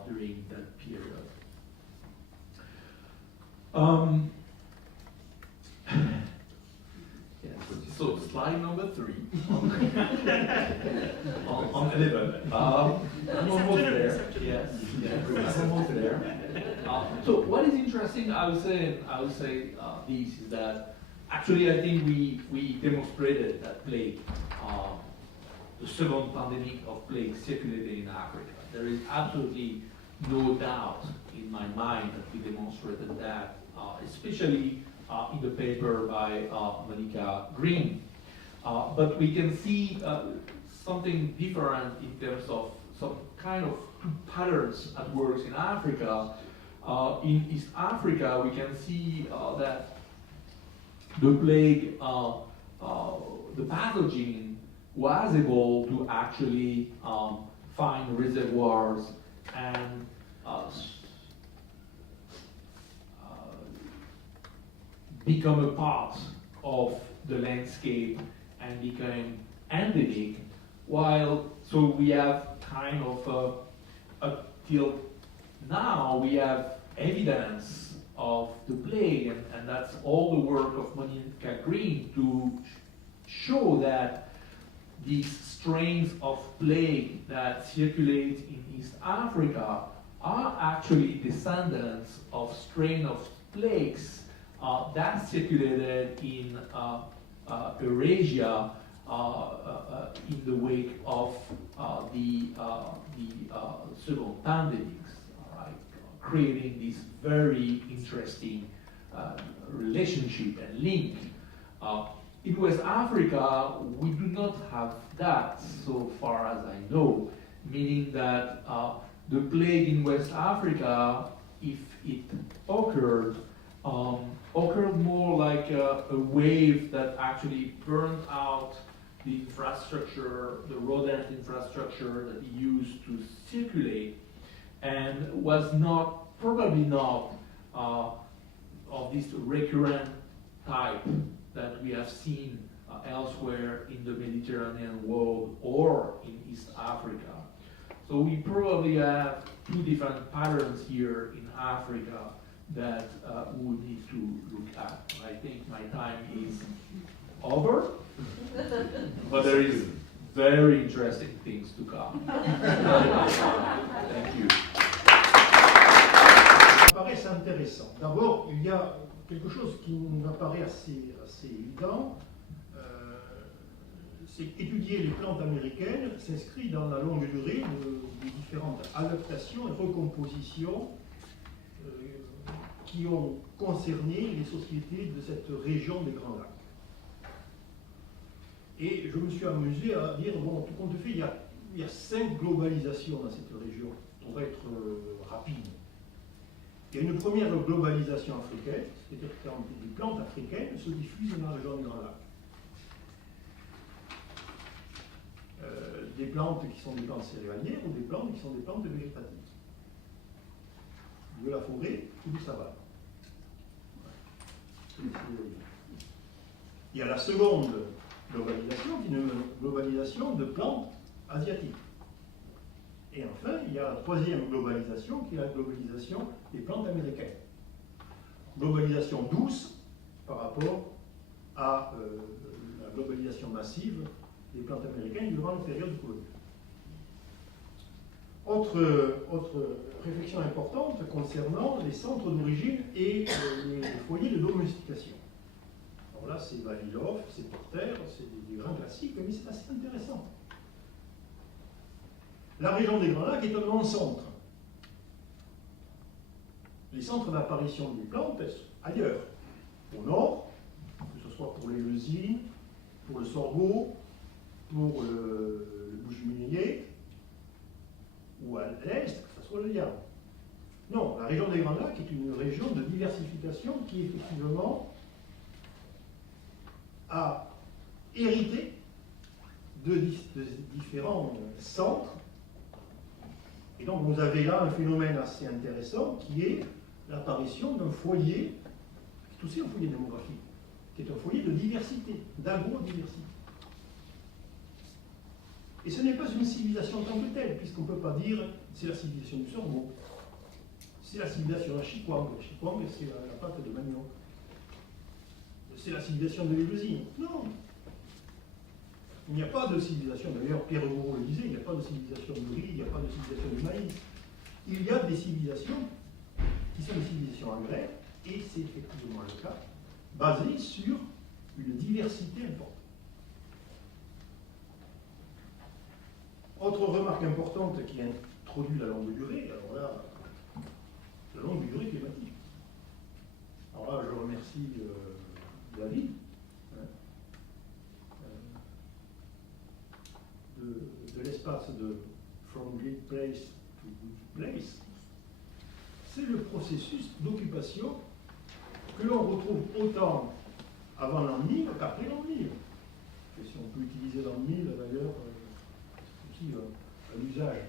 during that period. So slide number 3 on 11. I'm almost there. Yes, I'm almost there. So what is interesting, I would say this is that actually I think we demonstrated that plague, the second pandemic of plague circulated in Africa. There is absolutely no doubt in my mind that we demonstrated that, especially in the paper by Monica Green. But we can see something different in terms of some kind of patterns at work in Africa. In East Africa, we can see that the plague, the pathogen was able to actually find reservoirs and become a part of the landscape and became endemic. So we have kind of until now we have evidence of the plague, and that's all the work of Monica Green to show that these strains of plague that circulate in East Africa are actually descendants of strain of plagues that circulated in Eurasia in the wake of the second pandemics, right? Creating this very interesting relationship and link. In West Africa, we do not have that so far as I know, meaning that the plague in West Africa, if it occurred more like a wave that actually burned out the infrastructure, the rodent infrastructure that it used to circulate, and was probably not of this recurrent type that we have seen elsewhere in the Mediterranean world or in East Africa. So we probably have two different patterns here in Africa that we would need to look at. I think my time is over, but there is very interesting things to come. Thank you. Ça paraît intéressant. D'abord, il y a quelque chose qui m'apparaît assez évident. C'est qu'étudier les plantes américaines s'inscrit dans la longue durée des différentes adaptations et recompositions qui ont concerné les sociétés de cette région des Grands Lacs. Et je me suis amusé à dire, bon, tout compte fait, il y a 5 globalisations dans cette région, pour être rapide. Il y a une première globalisation africaine, c'est-à-dire que les plantes africaines se diffusent dans la région des Grands Lacs. Des plantes qui sont des plantes céréalières ou des plantes qui sont des plantes végétatives. De la forêt ou du savane. Il y a la seconde globalisation, qui est une globalisation de plantes asiatiques. Et enfin, il y a la troisième globalisation, qui est la globalisation des plantes américaines. Globalisation douce par rapport à la globalisation massive des plantes américaines durant la période coloniale. Autre réflexion importante concernant les centres d'origine et les foyers de domestication. Alors là, c'est Vavilov, c'est Porter, c'est des grands classiques, mais c'est assez intéressant. La région des Grands Lacs est un non-centre. Les centres d'apparition des plantes sont ailleurs. Au nord, que ce soit pour les leusines, pour le sorgho, pour le bouche-minier, ou à l'est, que ce soit le diable. Non, la région des Grands Lacs est une région de diversification qui, effectivement, a hérité de différents centres. Et donc, vous avez là un phénomène assez intéressant qui est l'apparition d'un foyer, qui est aussi un foyer démographique, qui est un foyer de diversité, d'agro-diversité. Et ce n'est pas une civilisation en tant que telle, puisqu'on ne peut pas dire c'est la civilisation du sorgho, c'est la civilisation de la chikwang. La chikwang, c'est la pâte de manioc. C'est la civilisation de l'éleusis. Non. Il n'y a pas de civilisation, d'ailleurs Pierre Gouraud le disait, il n'y a pas de civilisation de riz, il n'y a pas de civilisation de maïs. Il y a des civilisations qui sont des civilisations agraires, et c'est effectivement le cas, basées sur une diversité importante. Autre remarque importante qui introduit la longue durée, alors là, la longue durée climatique. Alors là, je remercie David de l'espace de From Great Place to Good Place. C'est le processus d'occupation que l'on retrouve autant avant l'an 1000 qu'après l'an 1000. Et si on peut utiliser l'an 1000, d'ailleurs, c'est aussi un usage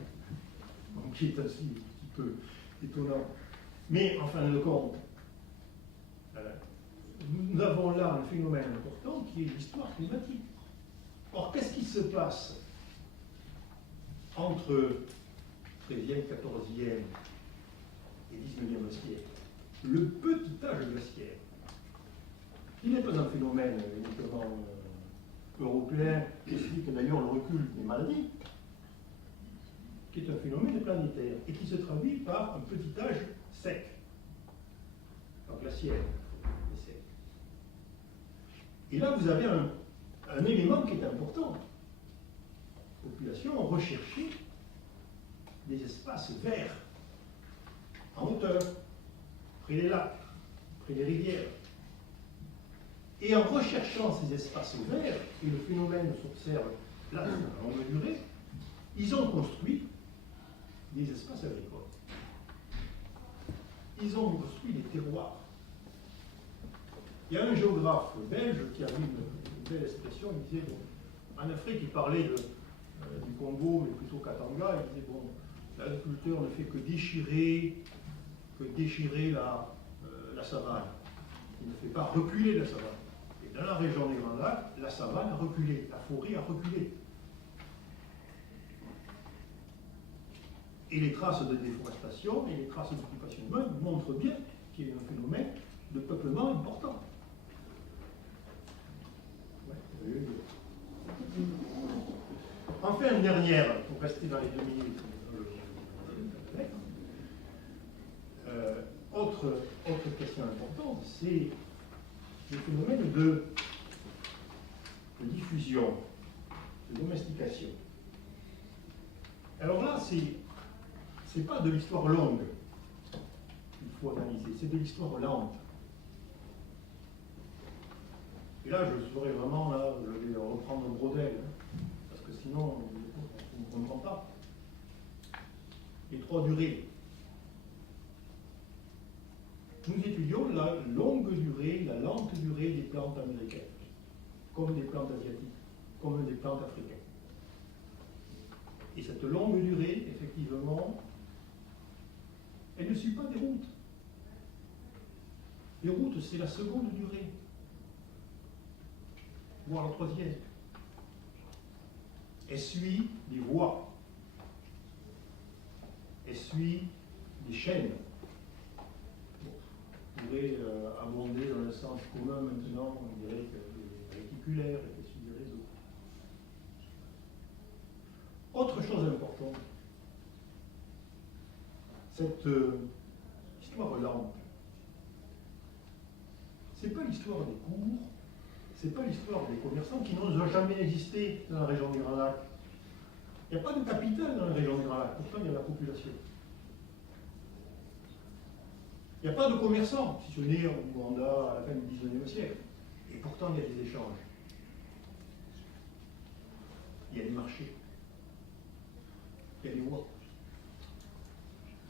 qui est aussi un petit peu étonnant. Mais en fin de compte, nous avons là un phénomène important qui est l'histoire climatique. Or, qu'est-ce qui se passe entre 13e, 14e et 19e siècle? Le petit âge glaciaire, qui n'est pas un phénomène uniquement européen, qui explique d'ailleurs le recul des maladies, qui est un phénomène planétaire et qui se traduit par un petit âge sec, pas glaciaire, mais sec. Et là, vous avez un élément qui est important. Les populations ont recherché des espaces verts, en hauteur, près des lacs, près des rivières. Et en recherchant ces espaces verts, et le phénomène s'observe là, à longue durée, ils ont construit des espaces agricoles. Ils ont construit des terroirs. Il y a un géographe belge qui avait une belle expression, il disait, bon, en Afrique, il parlait du Congo, mais plutôt Katanga, il disait, bon, l'agriculteur ne fait que déchirer la savane. Il ne fait pas reculer la savane. Et dans la région des Grands Lacs, la savane a reculé, la forêt a reculé. Et les traces de déforestation et les traces d'occupation humaine montrent bien qu'il y a un phénomène de peuplement important. Ouais. Enfin, une dernière, pour rester dans les 2 minutes. Autre question importante, c'est le phénomène de diffusion, de domestication. Alors là, c'est pas de l'histoire longue qu'il faut analyser, c'est de l'histoire lente. Et là, je serais vraiment, là, je vais reprendre Brodel, hein, parce que sinon, on ne comprend pas. Les 3 durées. Nous étudions la longue durée, la lente durée des plantes américaines, comme des plantes asiatiques, comme des plantes africaines. Et cette longue durée, effectivement, elle ne suit pas des routes. Les routes, c'est la seconde durée, voire la 3e. Elle suit des voies. Elle suit des chaînes. On pourrait abonder dans le sens commun maintenant, on dirait que les réticulaires et qu'elle suit des réseaux. Autre chose importante, cette histoire lente, c'est pas l'histoire des cours, c'est pas l'histoire des commerçants qui n'ont jamais existé dans la région des Grands Lacs. Il n'y a pas de capitale dans la région des Grands Lacs, pourtant il y a la population. Il n'y a pas de commerçants, si ce n'est au Rwanda à la fin du XIXe siècle. Et pourtant il y a des échanges. Il y a des marchés. Il y a des voies.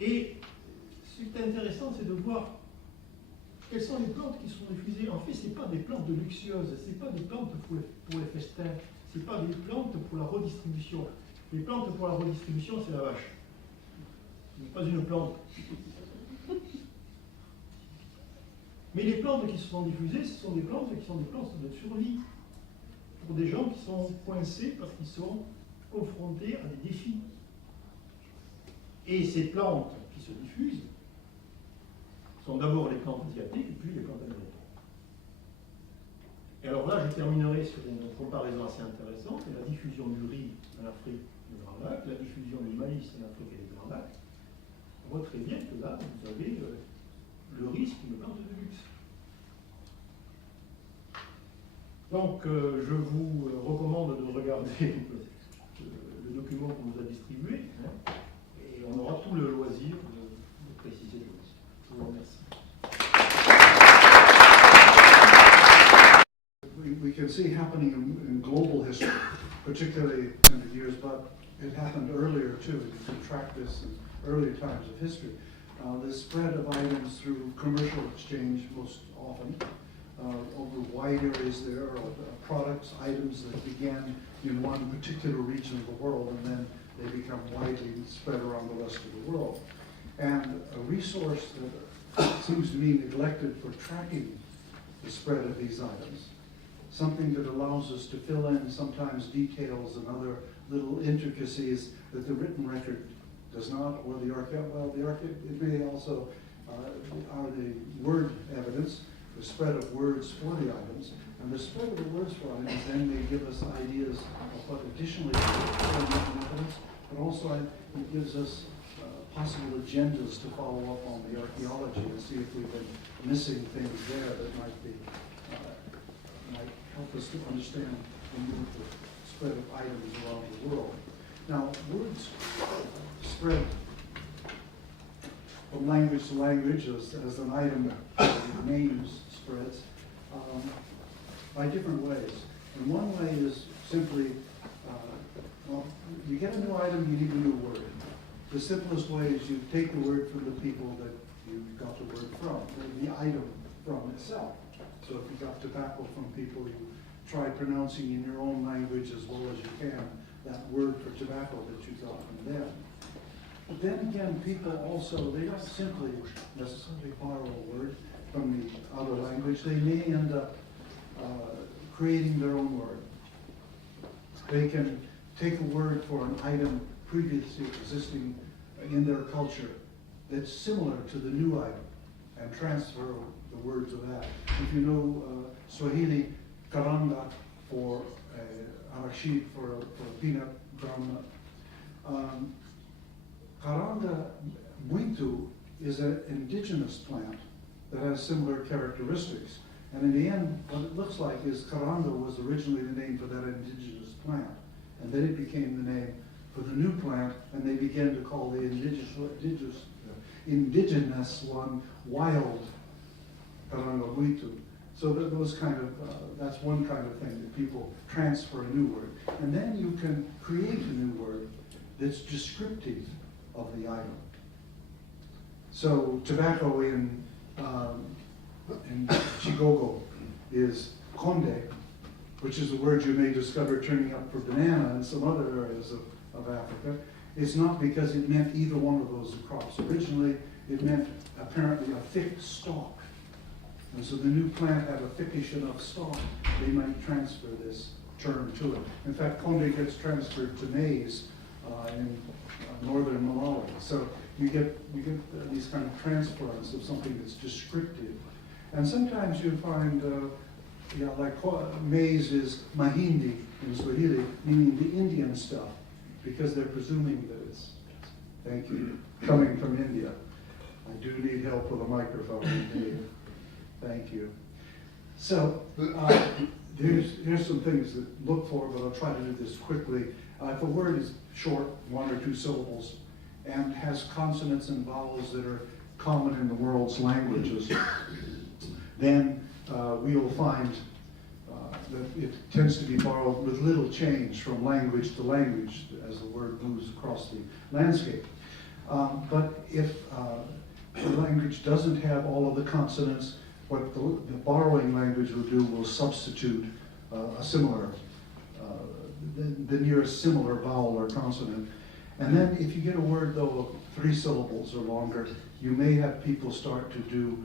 Et ce qui est intéressant, c'est de voir quelles sont les plantes qui sont diffusées. En fait, ce n'est pas des plantes luxueuses, ce n'est pas des plantes pour les festins, ce n'est pas des plantes pour la redistribution. Les plantes pour la redistribution, c'est la vache. Ce n'est pas une plante. Mais les plantes qui se sont diffusées, ce sont des plantes qui sont des plantes de survie. Pour des gens qui sont coincés parce qu'ils sont confrontés à des défis. Et ces plantes qui se diffusent sont d'abord les plantes asiatiques et puis les plantes américaines. Et alors là, je terminerai sur une comparaison assez intéressante, c'est la diffusion du riz en Afrique et des Grands Lacs, la diffusion du maïs en Afrique et des Grands Lacs. On voit très bien que là, vous avez le risque d'une plante de luxe. Donc, je vous recommande de regarder le document qu'on vous a distribué, hein, et on aura tout le loisir de préciser les choses. Je vous remercie. We can see happening in global history, particularly 100 years, but it happened earlier too. You can track this in earlier times of history. The spread of items through commercial exchange most often, over wide areas there of products, items that began in one particular region of the world, and then they become widely spread around the rest of the world. And a resource that seems to me neglected for tracking the spread of these items, something that allows us to fill in sometimes details and other little intricacies that the written record does not, or the it may also are the word evidence, the spread of words for the items, and the spread of the words for items then may give us ideas of what additionally evidence, but also it gives us possible agendas to follow up on the archaeology and see if we've been missing things there that might help us to understand the spread of items around the world. Now, words spread from language to language as an item names spreads by different ways. And one way is simply, well, you get a new item, you need a new word. The simplest way is you take the word from the people that you got the word from, the item from itself. So if you got tobacco from people, you try pronouncing in your own language as well as you can that word for tobacco that you got from them. But then again, people also, they don't simply necessarily borrow a word from the other language. They may end up creating their own word. They can take a word for an item previously existing in their culture that's similar to the new item and transfer the words of that. If you know Swahili, karanga for arachide for peanut, groundnut. Karanga muito is an indigenous plant that has similar characteristics. And in the end, what it looks like is karanga was originally the name for that indigenous plant. And then it became the name for the new plant, and they began to call the indigenous one wild karanga muito. So those kind of, that's one kind of thing that people transfer a new word. And then you can create a new word that's descriptive of the item. So tobacco in Chigogo is konde, which is a word you may discover turning up for banana in some other areas of Africa. It's not because it meant either one of those crops. Originally, it meant apparently a thick stalk. And so the new plant had a thickish enough stalk, they might transfer this term to it. In fact, konde gets transferred to maize in northern Malawi. So you get these kind of transference of something that's descriptive. And sometimes you find, like maize is mahindi in Swahili, meaning the Indian stuff, because they're presuming that it's, thank you, coming from India. I do need help with a microphone, Dave. Thank you. So here's some things to look for, but I'll try to do this quickly. If a word is short, 1 or 2 syllables, and has consonants and vowels that are common in the world's languages, then we will find that it tends to be borrowed with little change from language to language as the word moves across the landscape. But if the language doesn't have all of the consonants, what the borrowing language will do will substitute a similar, the nearest similar vowel or consonant. And then if you get a word, though, of 3 syllables or longer, you may have people start to do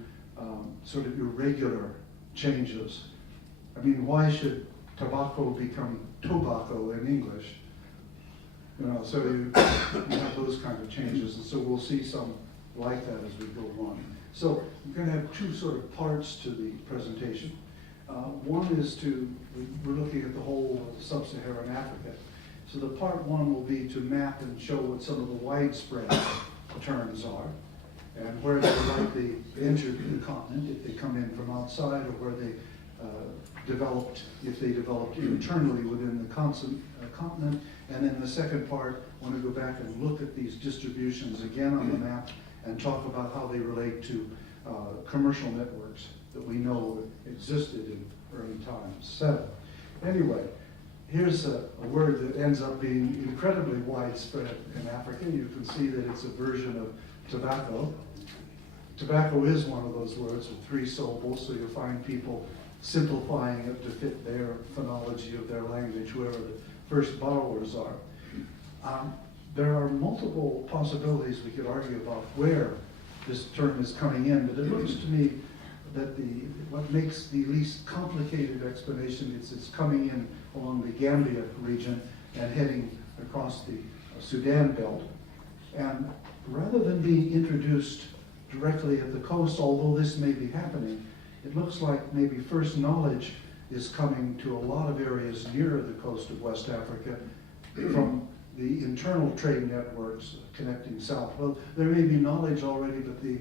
sort of irregular changes. I mean, why should tobacco become tobacco in English? You know, so you have those kind of changes, and so we'll see some like that as we go on. So we're going to have 2 sort of parts to the presentation. One is we're looking at the whole of sub-Saharan Africa. So the part 1 will be to map and show what some of the widespread terms are, and where they likely entered the continent, if they come in from outside, or where they developed, if they developed internally within the continent. And then the second part, I want to go back and look at these distributions again on the map and talk about how they relate to commercial networks that we know existed in early times. 7. Anyway, here's a word that ends up being incredibly widespread in Africa. You can see that it's a version of tobacco. Tobacco is one of those words with 3 syllables, so you'll find people simplifying it to fit their phonology of their language, whoever the first borrowers are. There are multiple possibilities we could argue about where this term is coming in, but it looks to me that what makes the least complicated explanation is it's coming in along the Gambia region and heading across the Sudan belt. And rather than being introduced directly at the coast, although this may be happening, it looks like maybe first knowledge is coming to a lot of areas near the coast of West Africa from the internal trade networks connecting south. Well, there may be knowledge already, but this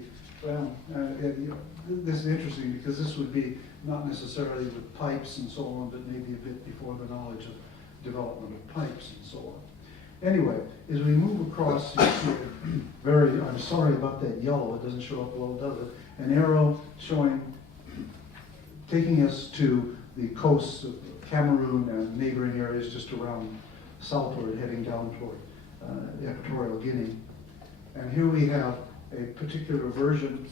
is interesting because this would be not necessarily with pipes and so on, but maybe a bit before the knowledge of development of pipes and so on. Anyway, as we move across, you see I'm sorry about that yellow, it doesn't show up well, does it? An arrow showing, taking us to the coasts of Cameroon and neighboring areas just around southward, heading down toward Equatorial Guinea. And here we have a particular version.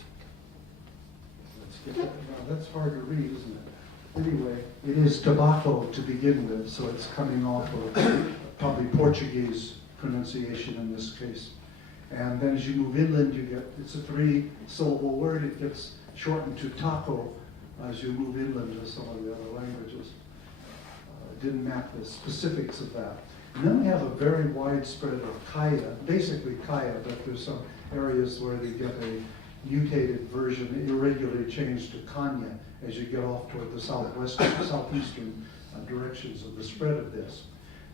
Let's get that. Now that's hard to read, isn't it? Anyway, it is tobacco to begin with, so it's coming off of probably Portuguese pronunciation in this case. And then as you move inland, you get, it's a 3-syllable word, it gets shortened to taco as you move inland to some of the other languages. Didn't map the specifics of that. And then we have a very widespread of kaya, basically kaya, but there's some areas where they get a mutated version, irregularly changed to kanya as you get off toward the southeastern directions of the spread of this.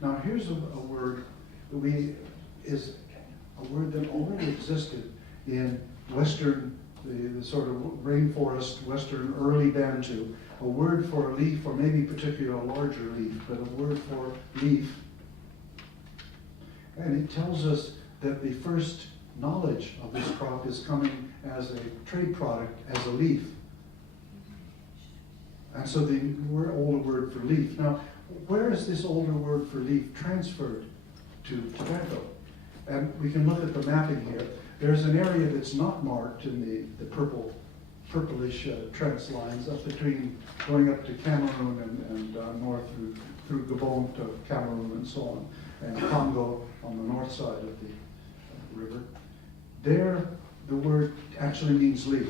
Now here's a word that is a word that already existed in Western, the sort of rainforest, Western early Bantu, a word for a leaf, or maybe particularly a larger leaf, but a word for leaf. And it tells us that the first knowledge of this crop is coming as a trade product, as a leaf. And so the older word for leaf. Now, where is this older word for leaf transferred to tobacco? And we can look at the mapping here. There's an area that's not marked in the purplish trench lines up between going up to Cameroon and north through Gabon to Cameroon and so on, and Congo on the north side of the river. There, the word actually means leaf.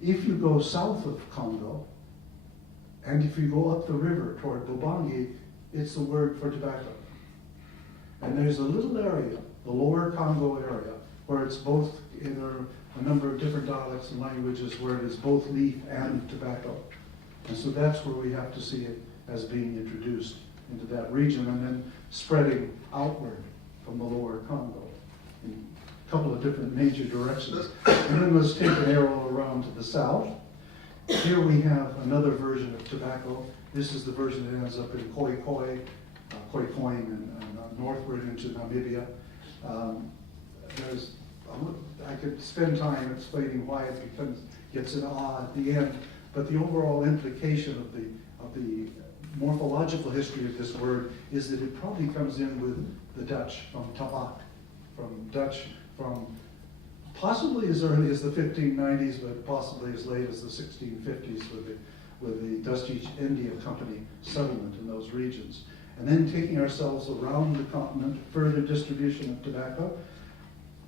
If you go south of Congo, and if you go up the river toward Bubangi, it's the word for tobacco. And there's a little area, the lower Congo area, where it's both, there are a number of different dialects and languages where it is both leaf and tobacco. And so that's where we have to see it as being introduced into that region and then spreading outward from the lower Congo in a couple of different major directions. And then let's take an arrow around to the south. Here we have another version of tobacco. This is the version that ends up in Khoikhoi, and northward into Namibia. I could spend time explaining why it gets an ah at the end, but the overall implication of the morphological history of this word is that it probably comes in with the Dutch from tabak, from possibly as early as the 1590s, but possibly as late as the 1650s with the Dutch East India Company settlement in those regions. And then taking ourselves around the continent, further distribution of tobacco.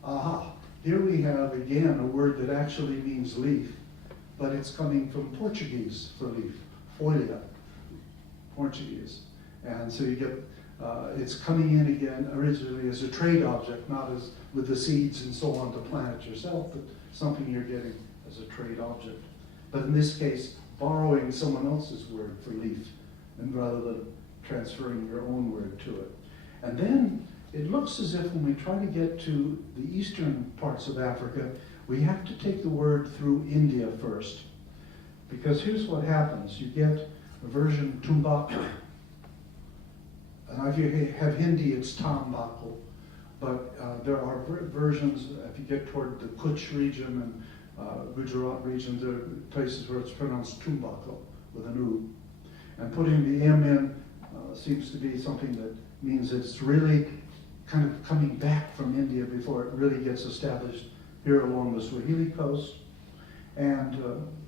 Aha, here we have again a word that actually means leaf, but it's coming from Portuguese for leaf, folha, Portuguese. And so you get, it's coming in again originally as a trade object, not as with the seeds and so on to plant it yourself, but something you're getting as a trade object. But in this case, borrowing someone else's word for leaf, and rather than transferring your own word to it. And then it looks as if when we try to get to the eastern parts of Africa, we have to take the word through India first. Because here's what happens. You get a version tumbako. And if you have Hindi, it's tambako. But there are versions, if you get toward the Kutch region and Gujarat region, there are places where it's pronounced tumbako with an U. And putting the M in seems to be something that means it's really kind of coming back from India before it really gets established here along the Swahili coast. And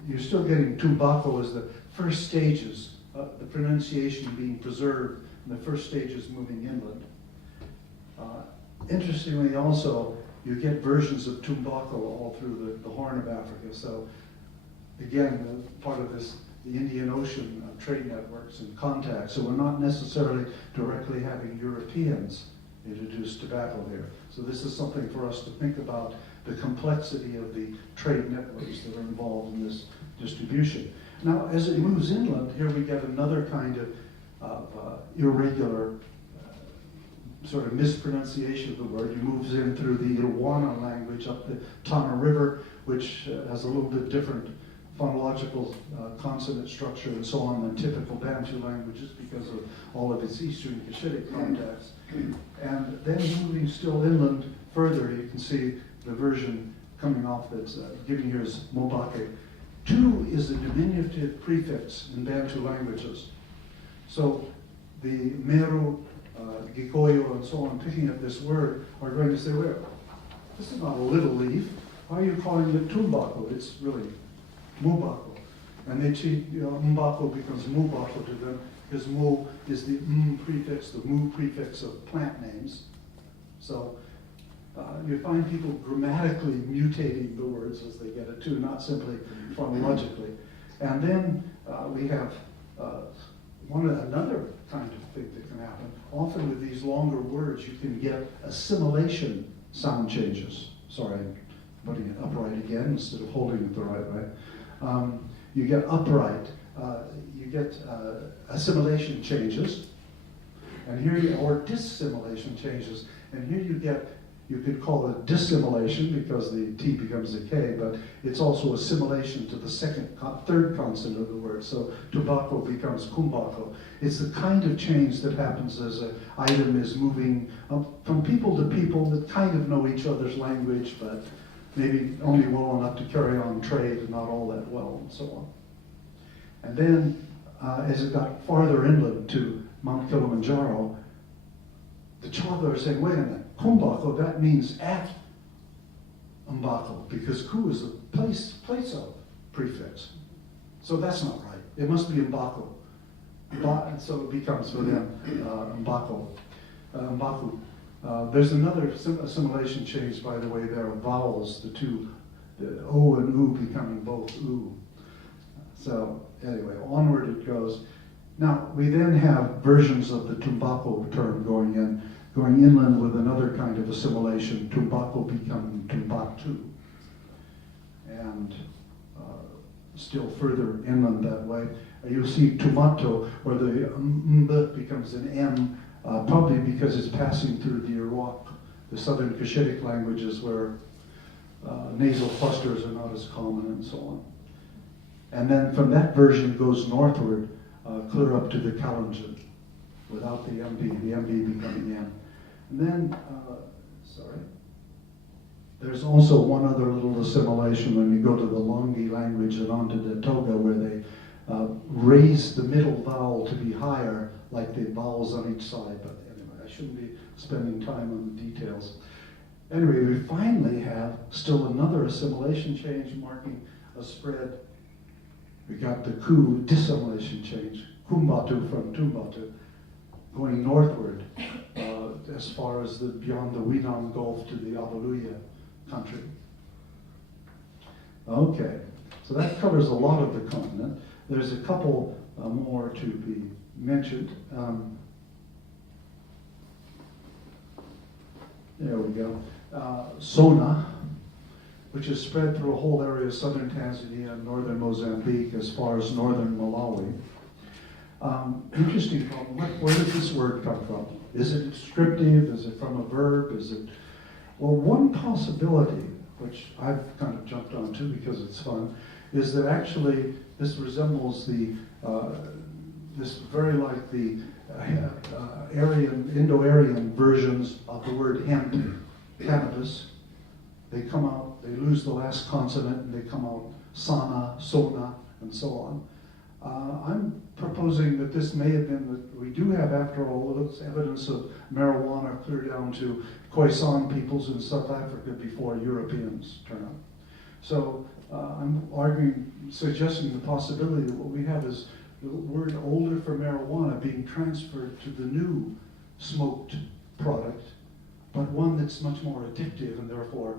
you're still getting tobacco as the first stages, the pronunciation being preserved, and the first stages moving inland. Interestingly also, you get versions of tobacco all through the Horn of Africa. So again, part of this, the Indian Ocean trade networks and contacts. So we're not necessarily directly having Europeans introduce tobacco here. So this is something for us to think about, the complexity of the trade networks that are involved in this distribution. Now, as it moves inland, here we get another kind of irregular sort of mispronunciation of the word. It moves in through the Irwana language up the Tana River, which has a little bit different phonological consonant structure and so on than typical Bantu languages because of all of its Eastern Cushitic contacts. And then moving still inland further, you can see the version coming off that's given here is Mobake. Tu is a diminutive prefix in Bantu languages. So the Meru, Gikoyo, and so on, picking up this word, are going to say, well, this is not a little leaf. Why are you calling it tumbako? It's really mubako. And they treat, mbako becomes mubako to them, because mu is the prefix, the mu prefix of plant names. So you find people grammatically mutating the words as they get it too, not simply phonologically. And then we have another kind of thing that can happen. Often with these longer words, you can get assimilation sound changes. Sorry, I'm putting it upright again instead of holding it the right way. You get upright, you get assimilation changes, and here or dissimilation changes, and here you could call it dissimilation because the T becomes a K, but it's also assimilation to the third consonant of the word. So tobacco becomes kumbako. It's the kind of change that happens as an item is moving from people to people that kind of know each other's language, but maybe only well enough to carry on trade and not all that well, and so on. And then as it got farther inland to Mount Kilimanjaro, the Chagga are saying, wait a minute, kumbako, that means at mbako, because ku is the place of prefix. So that's not right. It must be mbako. And so it becomes for them mbako, mbaku. There's another assimilation change, by the way, there of vowels, the o and u becoming both u. So anyway, onward it goes. Now, we then have versions of the tumbako term going inland with another kind of assimilation, tumbako becoming tumbatu. And still further inland that way, you'll see tumato, where the mb becomes an m, probably because it's passing through the Iraq, the southern Cushitic languages where nasal clusters are not as common and so on. And then from that version it goes northward, clear up to the Kalenjin, without the MB becoming M. And then, there's also one other little assimilation when you go to the Longue language and onto the Toga, where they raise the middle vowel to be higher, like the vowels on each side. But anyway, I shouldn't be spending time on the details. Anyway, we finally have still another assimilation change marking a spread. We got the ku dissimilation change, kumbatu from tumbatu, going northward as far as beyond the Wenan Gulf to the Abaluya country. Okay, so that covers a lot of the continent. There's a couple more to be mentioned. There we go. Sona, which is spread through a whole area of southern Tanzania and northern Mozambique as far as northern Malawi. Interesting problem. Where does this word come from? Is it descriptive? Is it from a verb? Is it? Well, one possibility, which I've kind of jumped onto because it's fun, is that actually this resembles this very like the Indo-Aryan versions of the word hemp, cannabis. They come out, they lose the last consonant, and they come out sana, sona, and so on. I'm proposing that this may have been, that we do have, after all, evidence of marijuana clear down to Khoisan peoples in South Africa before Europeans turn up. So I'm suggesting the possibility that what we have is the word older for marijuana being transferred to the new smoked product, but one that's much more addictive and therefore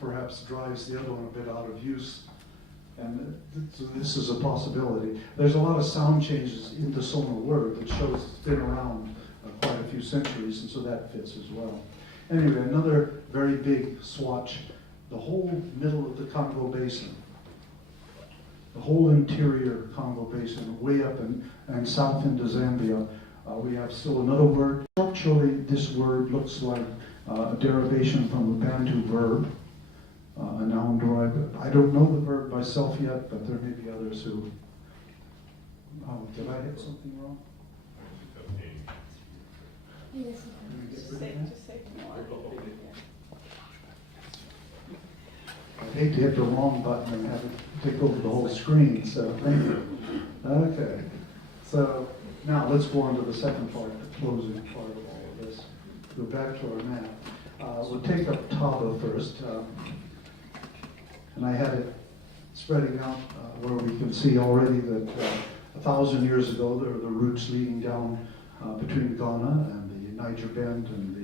perhaps drives the other one a bit out of use. And so this is a possibility. There's a lot of sound changes in the Sona word that shows it's been around quite a few centuries, and so that fits as well. Anyway, another very big swatch, the whole middle of the Congo Basin, the whole interior Congo Basin, way up and south into Zambia. We have still another word. Structurally, this word looks like a derivation from a Bantu verb, a noun derived. I don't know the verb myself yet, but there may be others who. Oh, did I hit something wrong? Yes, to say more. I hate to hit the wrong button and have it take over the whole screen, so thank you. Okay, so now let's go on to the second part, the closing part of all of this. Go back to our map. We'll take up Taba first, and I had it spreading out where we can see already that 1,000 years ago there were the routes leading down between Ghana and the Niger Bend and the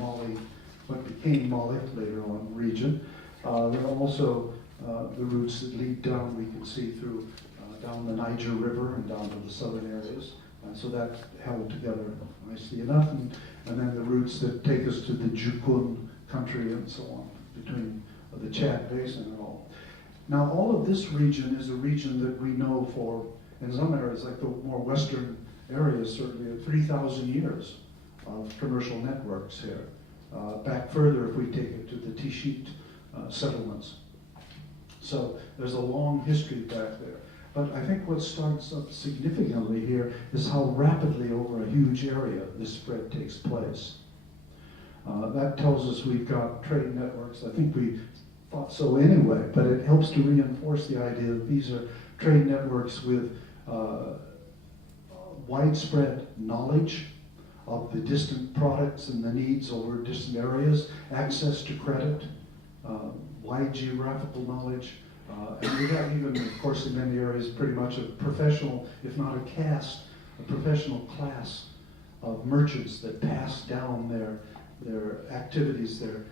Mali, what became Mali later on region. There are also the routes that lead down, we can see through down the Niger River and down to the southern areas. So that held together nicely enough. And then the routes that take us to the Jukun country and so on, between the Chad Basin and all. Now all of this region is a region that we know for, in some areas, like the more western areas, certainly 3,000 years of commercial networks here. Back further, if we take it to the Tishit settlements. So there's a long history back there. But I think what starts up significantly here is how rapidly over a huge area this spread takes place. That tells us we've got trade networks. I think we thought so anyway, but it helps to reinforce the idea that these are trade networks with widespread knowledge of the distant products and the needs over distant areas, access to credit, wide geographical knowledge, and we have even, of course, in many areas, pretty much a professional, if not a caste, a professional class of merchants that pass down their activities, their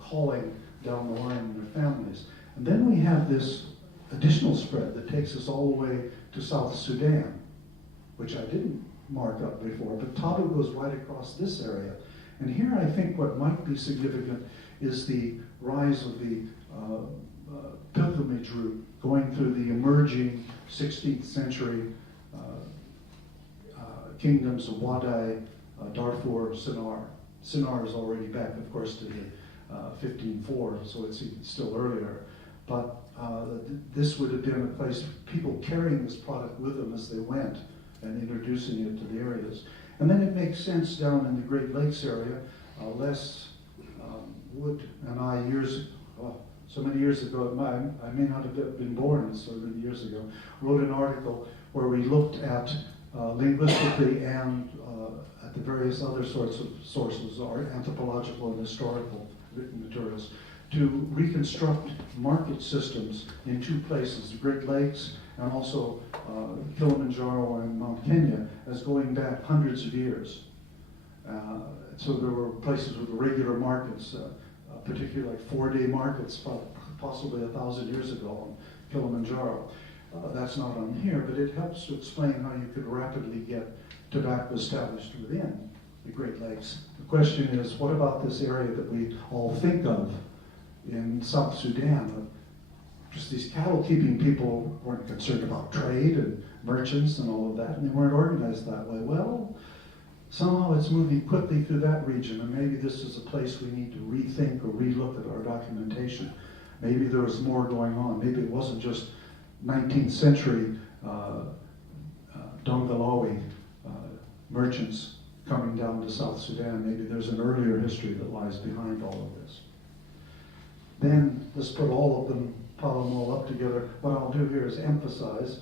calling down the line in their families. And then we have this additional spread that takes us all the way to South Sudan, which I didn't mark up before, but Taba goes right across this area. And here I think what might be significant is the rise of the pilgrimage route going through the emerging 16th century kingdoms of Wadai, Darfur, Sinar. Sinar is already back, of course, to the 1504, so it's even still earlier. But this would have been a place, people carrying this product with them as they went and introducing it to the areas. And then it makes sense down in the Great Lakes area. Les Wood and I so many years ago, I may not have been born so many years ago, wrote an article where we looked at linguistically and at the various other sorts of sources, or anthropological and historical written materials, to reconstruct market systems in two places, the Great Lakes and also Kilimanjaro and Mount Kenya, as going back hundreds of years. So there were places with regular markets, particularly like 4-day markets, possibly 1,000 years ago on Kilimanjaro. That's not on here, but it helps to explain how you could rapidly get tobacco established within the Great Lakes. The question is, what about this area that we all think of in South Sudan? Just these cattle-keeping people weren't concerned about trade and merchants and all of that, and they weren't organized that way. Well, somehow it's moving quickly through that region, and maybe this is a place we need to rethink or relook at our documentation. Maybe there was more going on. Maybe it wasn't just 19th century Dongolawi merchants coming down to South Sudan. Maybe there's an earlier history that lies behind all of this. Then let's put all of them, pile them all up together. What I'll do here is emphasize.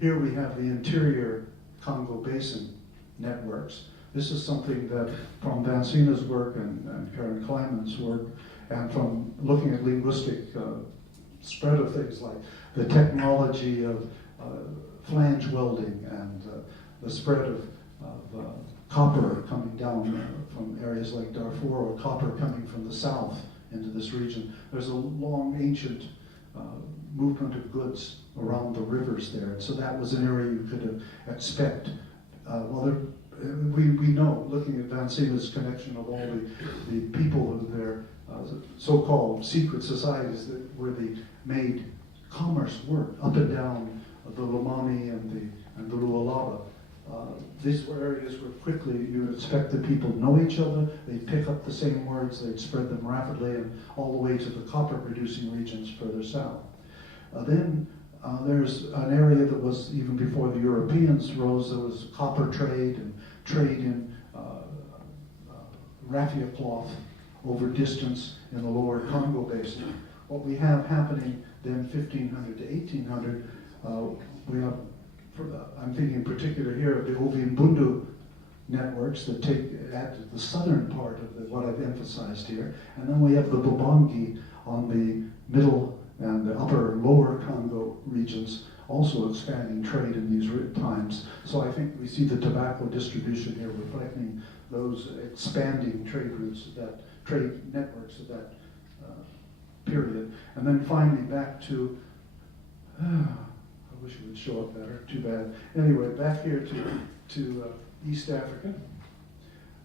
Here we have the interior Congo Basin networks. This is something that from Vancina's work and Karen Kleiman's work, and from looking at linguistic spread of things like the technology of flange welding and the spread of copper coming down from areas like Darfur, or copper coming from the south into this region. There's a long ancient movement of goods around the rivers there, and so that was an area you could expect. We know, looking at Van Siemen's connection of all the people of their so-called secret societies where they made commerce work up and down the Lomani and the Lualaba. These were areas where quickly you would expect that people know each other, they'd pick up the same words, they'd spread them rapidly, and all the way to the copper-producing regions further south. Then there's an area that was, even before the Europeans rose, there was copper trade and trade in raffia cloth over distance in the lower Congo basin. What we have happening then 1500 to 1800, we have, I'm thinking in particular here of the Ovimbundu networks that add to the southern part of what I've emphasized here. And then we have the Bobangi on the middle and the upper lower Congo regions also expanding trade in these times. So I think we see the tobacco distribution here reflecting those expanding trade routes, trade networks of that period. And then finally back to, I wish it would show up better, too bad. Anyway, back here to East Africa.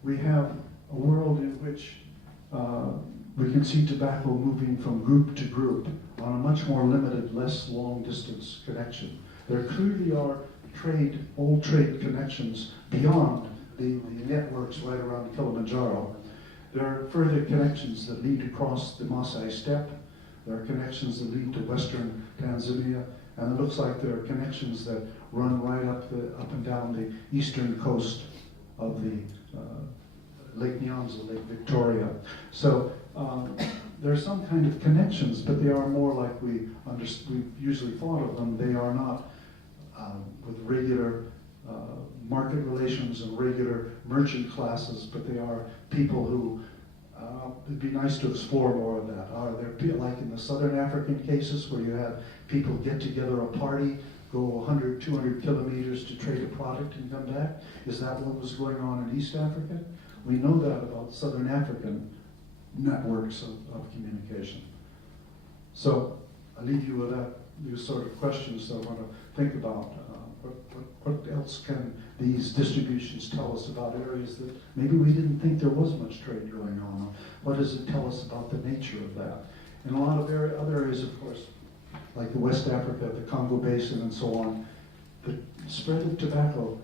We have a world in which we can see tobacco moving from group to group on a much more limited, less long distance connection. There clearly are old trade connections beyond the networks right around Kilimanjaro. There are further connections that lead across the Maasai Steppe. There are connections that lead to western Tanzania. And it looks like there are connections that run right up and down the eastern coast of the Lake Nyanza, Lake Victoria. So there are some kind of connections, but they are more like we've usually thought of them. They are not with regular market relations and regular merchant classes, but they are people who it'd be nice to explore more of that. Are there, like in the Southern African cases, where you had people get together a party, go 100, 200 kilometers to trade a product and come back? Is that what was going on in East Africa? We know that about Southern African networks of communication. So I leave you with that, these sort of questions that I want to think about. What else can these distributions tell us about areas that maybe we didn't think there was much trade going on? What does it tell us about the nature of that? In a lot of other areas, of course, like the West Africa, the Congo Basin, and so on, the spread of tobacco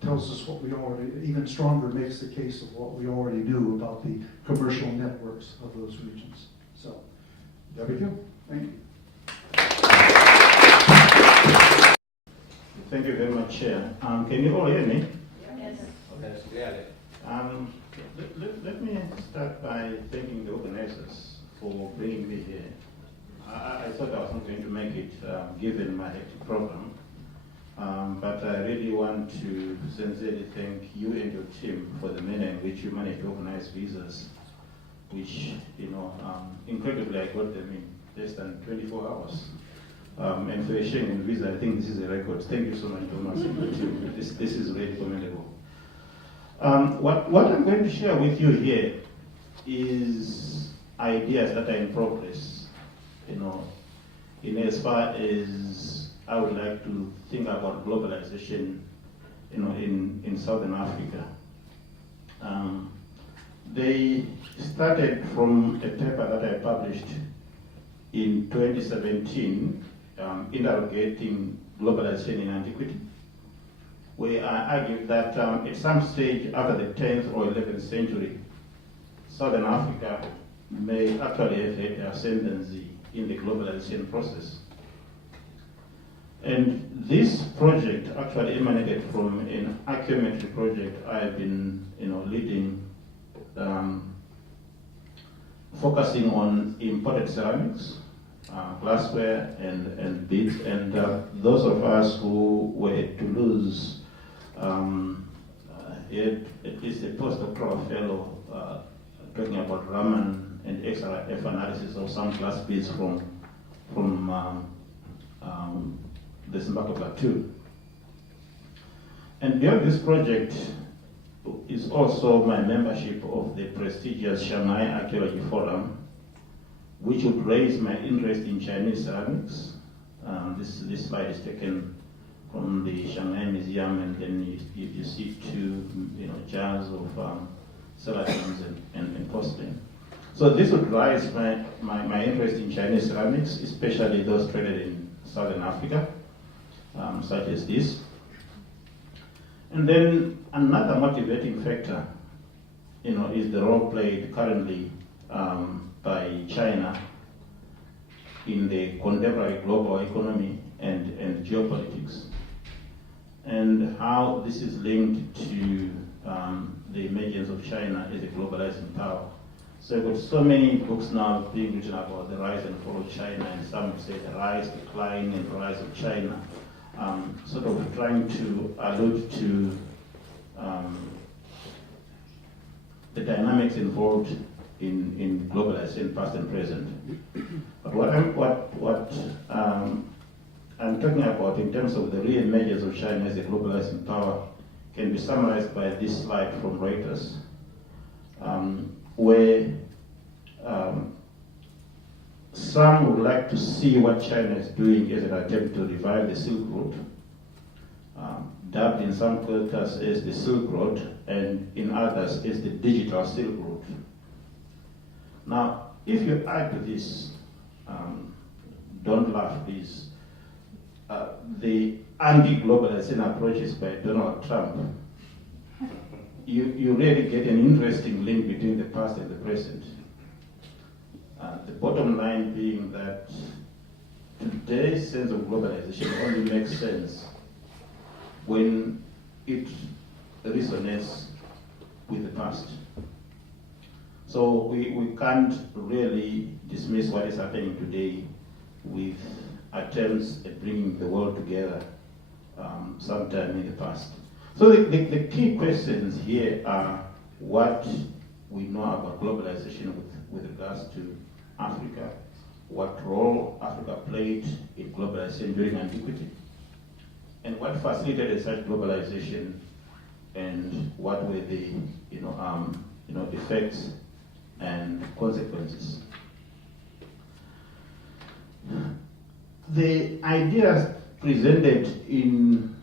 tells us what we already, even stronger makes the case of what we already knew about the commercial networks of those regions. So, there we go. Thank you. Thank you very much, Chair. Can you all hear me? Yes. Okay. Let me start by thanking the organizers for bringing me here. I thought I was not going to make it given my hectic program, but I really want to sincerely thank you and your team for the manner in which you managed to organize visas, which, incredibly I got them in less than 24 hours. And for a Schengen visa, I think this is a record. Thank you so much, Thomas and your team. This is really commendable. What I'm going to share with you here is ideas that are in progress, in as far as I would like to think about globalization, in Southern Africa. They started from a paper that I published in 2017, interrogating globalization in antiquity, where I argued that at some stage after the 10th or 11th century, Southern Africa may actually have had ascendancy in the globalization process. And this project actually emanated from an archaeometry project I've been leading, focusing on imported ceramics, glassware and beads, and those of us who were at Toulouse had at least a postdoctoral fellow talking about Raman and XRF analysis of some glass beads from from the Zimbabwe Plateau. And beyond this project is also my membership of the prestigious Shanghai Archaeology Forum, which would raise my interest in Chinese ceramics. This slide is taken from the Shanghai Museum, and then you see two jars of celadons and porcelain. So this would raise my interest in Chinese ceramics, especially those traded in Southern Africa, such as this. And then another motivating factor, is the role played currently by China in the contemporary global economy and geopolitics, and how this is linked to the emergence of China as a globalizing power. So we've got so many books now being written about the rise and fall of China, and some say the rise, decline, and rise of China, sort of trying to allude to the dynamics involved in globalization, past and present. But what I'm talking about in terms of the real measures of China as a globalizing power can be summarized by this slide from Reuters, where some would like to see what China is doing as an attempt to revive the Silk Road, dubbed in some quarters as the Silk Road, and in others as the digital Silk Road. Now, if you add to this, don't laugh please, the anti-globalization approaches by Donald Trump, you really get an interesting link between the past and the present. The bottom line being that today's sense of globalization only makes sense when it resonates with the past. So we can't really dismiss what is happening today with attempts at bringing the world together sometime in the past. So the key questions here are what we know about globalization with regards to Africa, what role Africa played in globalization during antiquity, and what facilitated such globalization, and what were the effects and consequences. The ideas presented in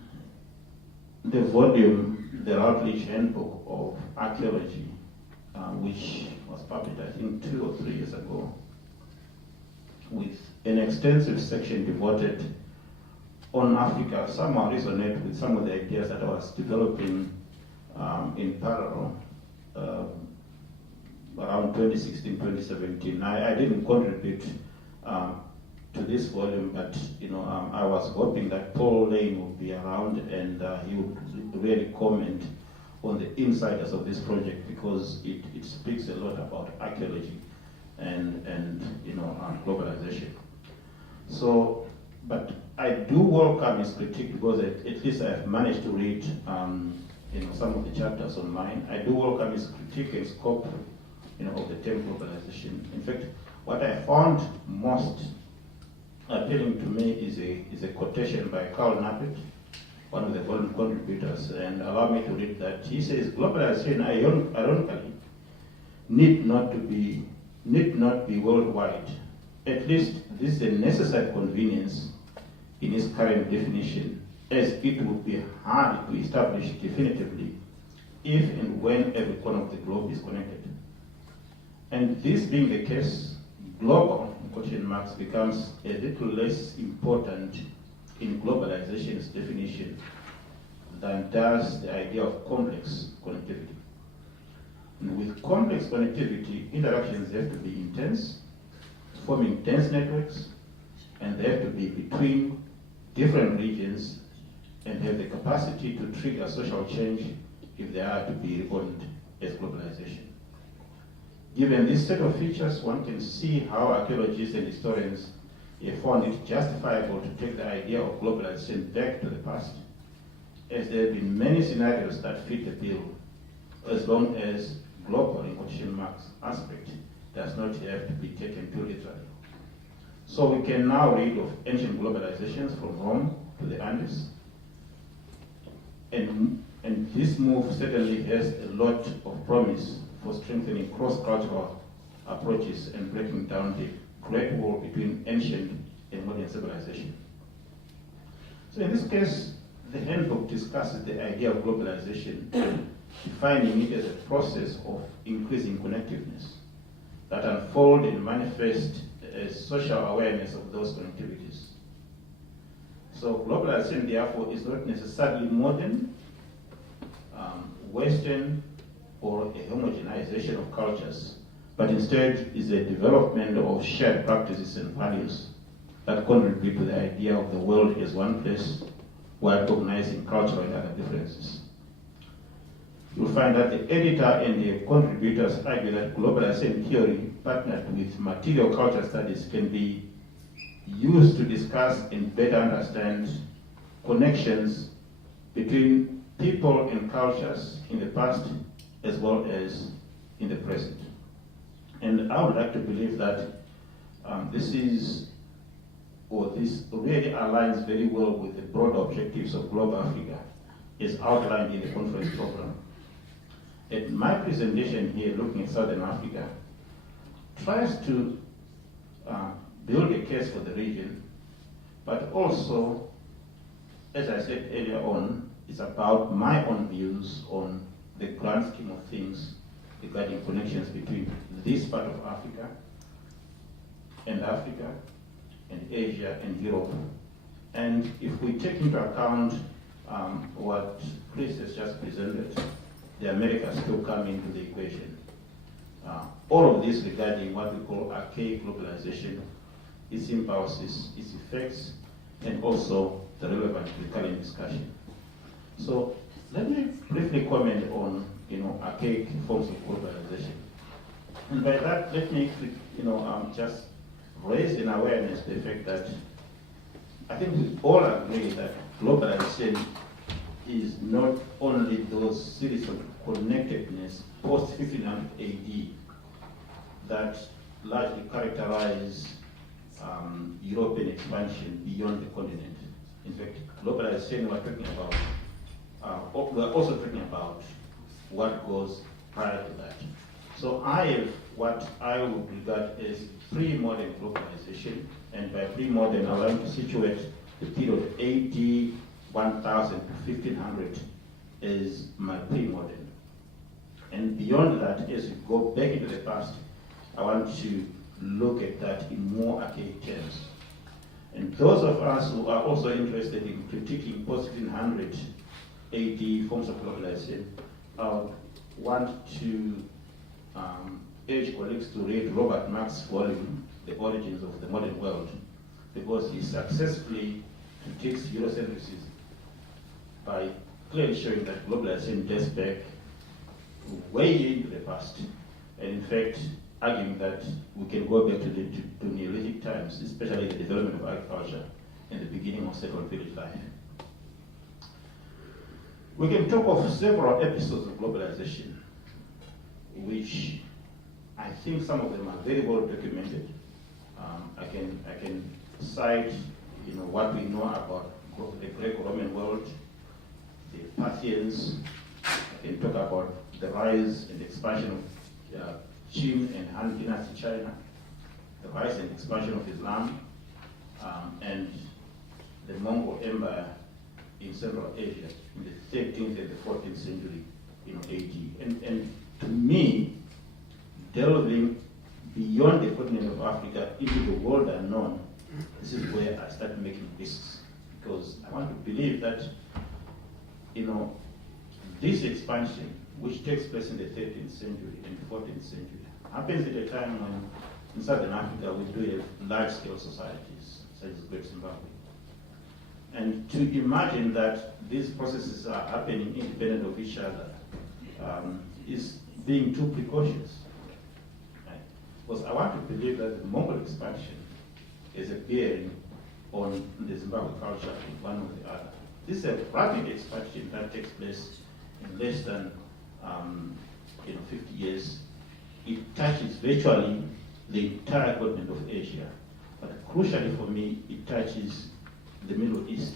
the volume, the Routledge Handbook of Archaeology, which was published I think 2 or 3 years ago, with an extensive section devoted on Africa, somehow resonate with some of the ideas that I was developing in parallel around 2016, 2017. I didn't contribute to this volume, but I was hoping that Paul Lane would be around, and he would really comment on the insiders of this project, because it speaks a lot about archaeology and globalization. So, but I do welcome his critique, because at least I've managed to read some of the chapters on mine. I do welcome his critique and scope of the term globalization. In fact, what I found most appealing to me is a quotation by Carl Nappert, one of the volume contributors, and allow me to read that. He says, globalization, ironically, need not be worldwide. At least this is a necessary convenience in its current definition, as it would be hard to establish definitively if and when every corner of the globe is connected. And this being the case, global, in quotation marks, becomes a little less important in globalization's definition than does the idea of complex connectivity. And with complex connectivity, interactions have to be intense, forming dense networks, and they have to be between different regions and have the capacity to trigger social change if they are to be reckoned as globalization. Given this set of features, one can see how archaeologists and historians have found it justifiable to take the idea of globalization back to the past, as there have been many scenarios that fit the bill, as long as global, in quotation marks, aspect does not have to be taken too literally. So we can now read of ancient globalizations from Rome to the Andes. And this move certainly has a lot of promise for strengthening cross-cultural approaches and breaking down the great wall between ancient and modern civilization. So in this case, the handbook discusses the idea of globalization, defining it as a process of increasing connectiveness that unfold and manifest as social awareness of those connectivities. So globalization, therefore, is not necessarily modern, Western, or a homogenization of cultures, but instead is a development of shared practices and values that contribute to the idea of the world as one place while recognizing cultural and other differences. You'll find that the editor and the contributors argue that globalization theory partnered with material culture studies can be used to discuss and better understand connections between people and cultures in the past as well as in the present. And I would like to believe that this really aligns very well with the broad objectives of Globafrica as outlined in the conference program. And my presentation here, looking at Southern Africa, tries to build a case for the region, but also, as I said earlier on, it's about my own views on the grand scheme of things regarding connections between this part of Africa and Asia and Europe. And if we take into account what Chris has just presented, the Americas still come into the equation. All of this regarding what we call archaic globalization, its impulses, its effects, and also the relevant recurrent discussion. So let me briefly comment on archaic forms of globalization. And by that, let me just raise in awareness the fact that I think we all agree that globalization is not only those series of connectedness post 1500 AD that largely characterize European expansion beyond the continent. In fact, globalization we're talking about, we're also talking about what goes prior to that. So I have what I would regard as pre-modern globalization, and by pre-modern I want to situate the period AD 1000 to 1500 as my pre-modern. And beyond that, as you go back into the past, I want to look at that in more archaic terms. And those of us who are also interested in critiquing post-1500 AD forms of globalization want to urge colleagues to read Robert Marx's volume, The Origins of the Modern World, because he successfully critiques Eurocentrism by clearly showing that globalization dates back way into the past, and in fact arguing that we can go back to Neolithic times, especially the development of agriculture and the beginning of settled village life. We can talk of several episodes of globalization, which I think some of them are very well documented. I can cite what we know about the Greco-Roman world, the Parthians. I can talk about the rise and expansion of Qin and Han Dynasty China, the rise and expansion of Islam, and the Mongol Empire in Central Asia in the 13th and the 14th century AD. And to me, delving beyond the continent of Africa into the world unknown, this is where I start making risks, because I want to believe that this expansion, which takes place in the 13th century and 14th century, happens at a time when in Southern Africa we do have large-scale societies, such as Great Zimbabwe. And to imagine that these processes are happening independent of each other is being too precautious. Right? Because I want to believe that the Mongol expansion is a bearing on the Zimbabwe culture in one or the other. This is a rapid expansion that takes place in less than 50 years. It touches virtually the entire continent of Asia, but crucially for me, it touches the Middle East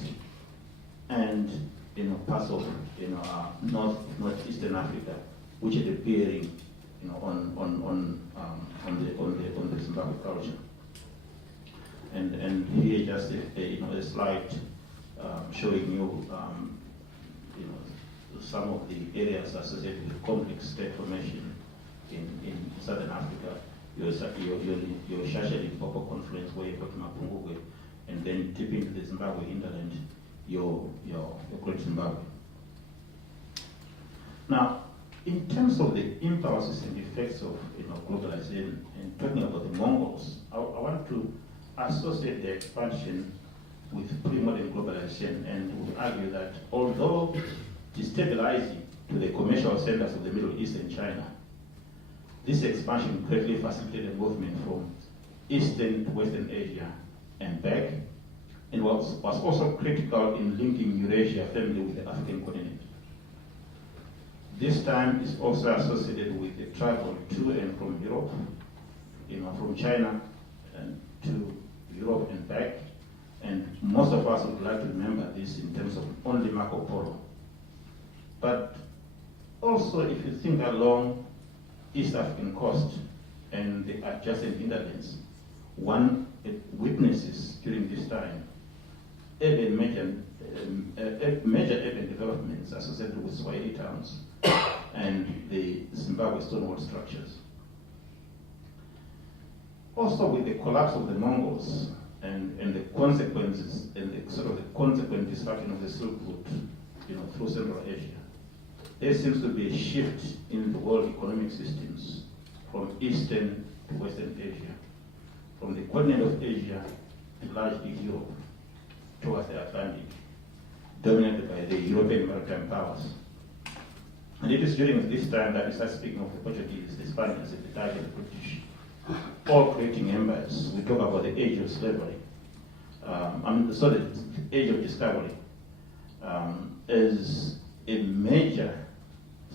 and parts of northeastern Africa, which are bearing on the Zimbabwe culture. And here just a slide showing you some of the areas associated with complex state formation in southern Africa. Your Shasha Limpopo confluence where you've got Mapungubwe, and then tip into the Zimbabwe hinterland, your Great Zimbabwe. Now, in terms of the impulses and effects of globalization, and talking about the Mongols, I want to associate the expansion with pre-modern globalization, and would argue that although destabilizing to the commercial centers of the Middle East and China, this expansion greatly facilitated movement from Eastern to Western Asia and back, and was also critical in linking Eurasia firmly with the African continent. This time is also associated with the travel to and from Europe, from China and to Europe and back, and most of us would like to remember this in terms of only Marco Polo. But also, if you think along East African coast and the adjacent hinterlands, one witnesses during this time major urban developments associated with Swahili towns and the Zimbabwe stonewall structures. Also, with the collapse of the Mongols and the consequences and the sort of the consequent disruption of the Silk Route, through Central Asia, there seems to be a shift in the world economic systems from Eastern to Western Asia, from the continent of Asia to largely Europe towards the Atlantic, dominated by the European maritime powers. And it is during this time that we start speaking of the Portuguese, the Spaniards, and the Dutch and the British, all creating empires. We talk about the age of slavery, the age of discovery, as a major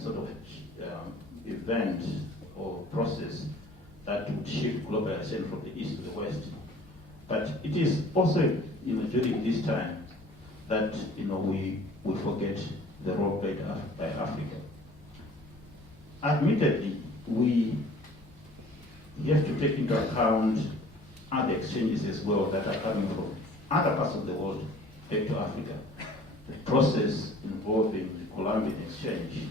sort of event or process that would shift globalization from the east to the west. But it is also during this time that we forget the role played by Africa. Admittedly, we have to take into account other exchanges as well that are coming from other parts of the world back to Africa. The process involving the Columbian exchange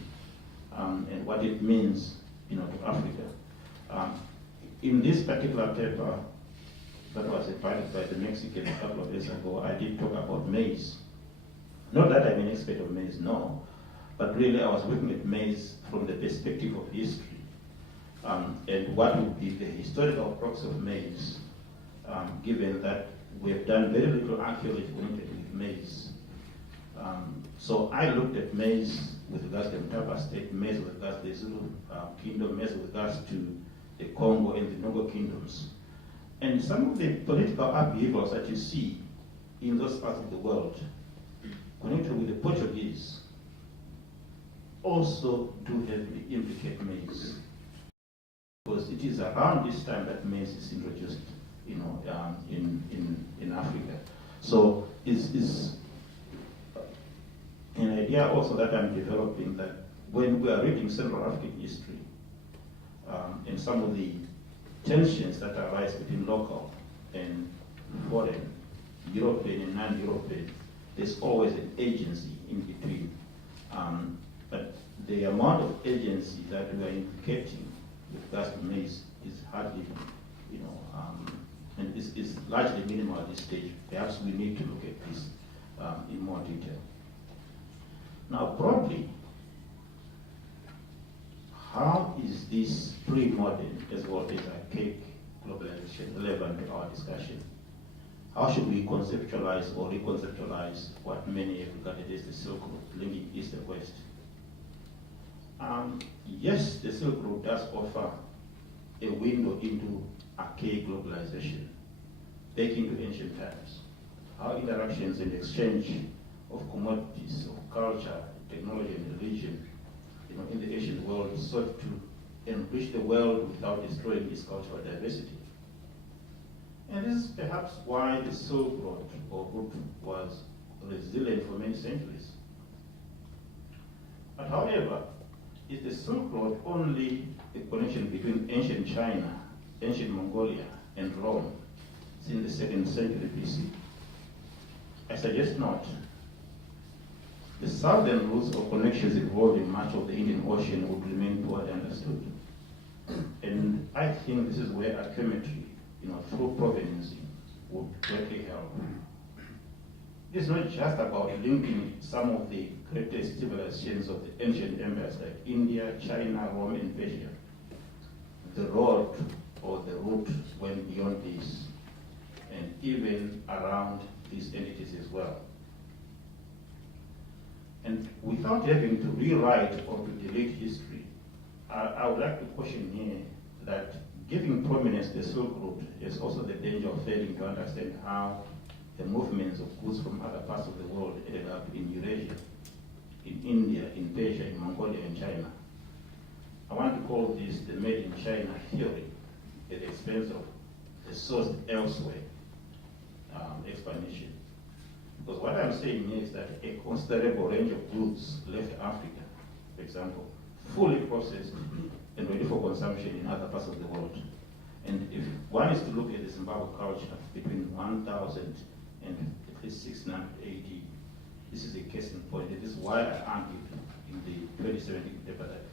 and what it means to Africa. In this particular paper that was invited by the Mexicans a couple of years ago, I did talk about maize. Not that I'm an expert of maize, no, but really I was looking at maize from the perspective of history and what would be the historical proxy of maize, given that we have done very little archaeology connected with maize. So I looked at maize with regards to the Mtapa state, maize with regards to the Zulu kingdom, maize with regards to the Congo and the Nogo kingdoms. And some of the political upheavals that you see in those parts of the world connected with the Portuguese also do heavily implicate maize. Because it is around this time that maize is introduced, in Africa. So it's an idea also that I'm developing, that when we are reading Central African history and some of the tensions that arise between local and foreign, European and non-European, there's always an agency in between. But the amount of agency that we are implicating with regards to maize is hardly, and is largely minimal at this stage. Perhaps we need to look at this in more detail. Now, broadly, how is this pre-modern as well as archaic globalization relevant to our discussion? How should we conceptualize or reconceptualize what many have regarded as the Silk Route linking East and West? Yes, the Silk Route does offer a window into archaic globalization, back into ancient times. How interactions and exchange of commodities, of culture, technology, and religion, in the ancient world sought to enrich the world without destroying its cultural diversity. And this is perhaps why the Silk Road or route was resilient for many centuries. But however, is the Silk Road only a connection between ancient China, ancient Mongolia, and Rome since the 2nd century BC? I suggest not. The southern routes or connections involving much of the Indian Ocean would remain poorly understood. And I think this is where archaeometry, through provenance, would greatly help. It's not just about linking some of the greatest civilizations of the ancient empires like India, China, Rome, and Persia. The road or the route went beyond this and even around these entities as well. And without having to rewrite or to delete history, I would like to caution here that giving prominence to the Silk Route is also the danger of failing to understand how the movements of goods from other parts of the world ended up in Eurasia, in India, in Persia, in Mongolia, and China. I want to call this the made in China theory at the expense of the sourced elsewhere explanation. Because what I'm saying here is that a considerable range of goods left Africa, for example, fully processed and ready for consumption in other parts of the world. And if one is to look at the Zimbabwe culture between 1000 and at least 600 AD, this is a case in point. This is why I argued in the 2017 paper that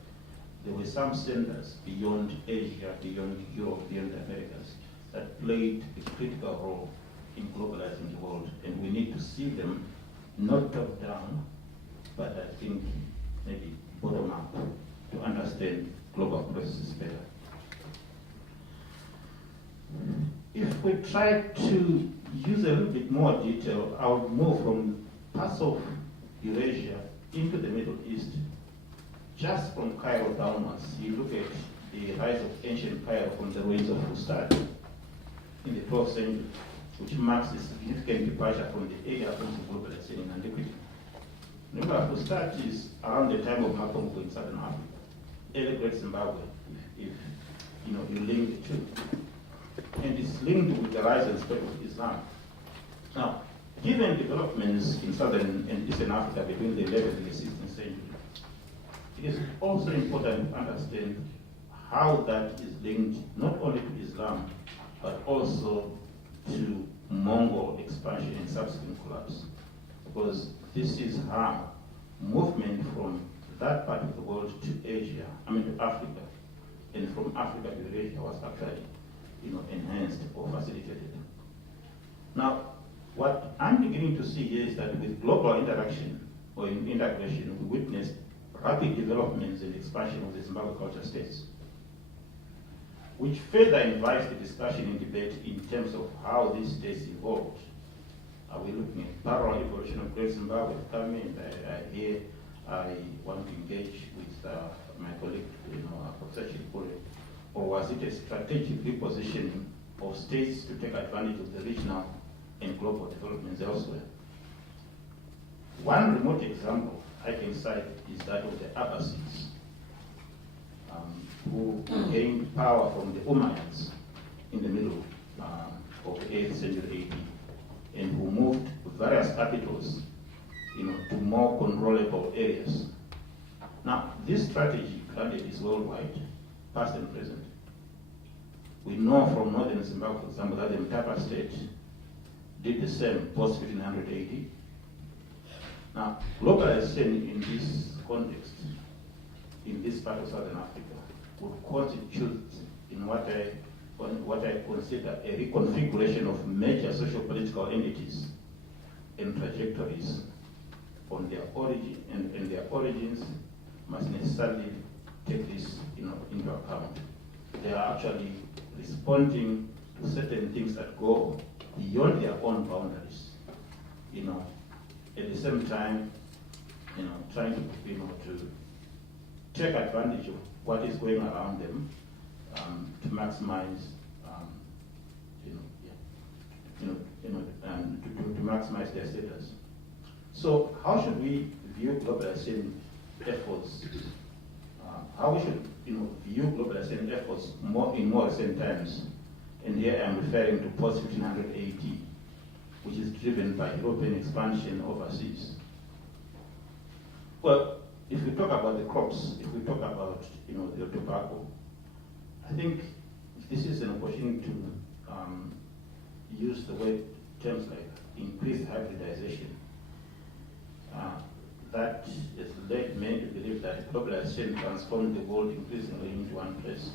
there were some centers beyond Asia, beyond Europe, beyond the Americas that played a critical role in globalizing the world. And we need to see them not top down, but I think maybe bottom up to understand global processes better. If we try to use a little bit more detail, I would move from parts of Eurasia into the Middle East. Just from Cairo downwards, you look at the rise of ancient Cairo from the ruins of Fustat in the 12th century, which marks a significant departure from the area of globalization in antiquity. Remember, Fustat is around the time of Makongo in southern Africa, early great Zimbabwe, if you link the two. And it's linked with the rise and spread of Islam. Now, given developments in southern and eastern Africa between the 11th and the 16th century, it is also important to understand how that is linked not only to Islam, but also to Mongol expansion and subsequent collapse. Because this is how movement from that part of the world to Asia, to Africa, and from Africa to Eurasia was actually enhanced or facilitated. Now, what I'm beginning to see here is that with global interaction or integration, we witnessed rapid developments and expansion of the Zimbabwe culture states, which further invites the discussion and debate in terms of how these states evolved. Are we looking at parallel evolution of Great Zimbabwe coming? I want to engage with my colleague, Professor Chikure, or was it a strategic repositioning of states to take advantage of the regional and global developments elsewhere? One remote example I can cite is that of the Abbasids, who gained power from the Umayyads in the middle of the 8th century AD, and who moved various capitals to more controllable areas. Now, this strategy granted is worldwide, past and present. We know from northern Zimbabwe, for example, that the Mtapa state did the same post 1500 AD. Now, globalization in this context, in this part of southern Africa, would constitute in what I consider a reconfiguration of major social-political entities and trajectories on their origin, and their origins must necessarily take this into account. They are actually responding to certain things that go beyond their own boundaries. At the same time, trying to take advantage of what is going around them to maximize, to maximize their status. So, how should we view globalization efforts? How we should view globalization efforts in more recent times And here I'm referring to post-1500 AD, which is driven by European expansion overseas. Well, if we talk about the crops, if we talk about the tobacco, I think this is an opportunity to use the word terms like increased hybridization. That has led many to believe that globalization transformed the world increasingly into one place.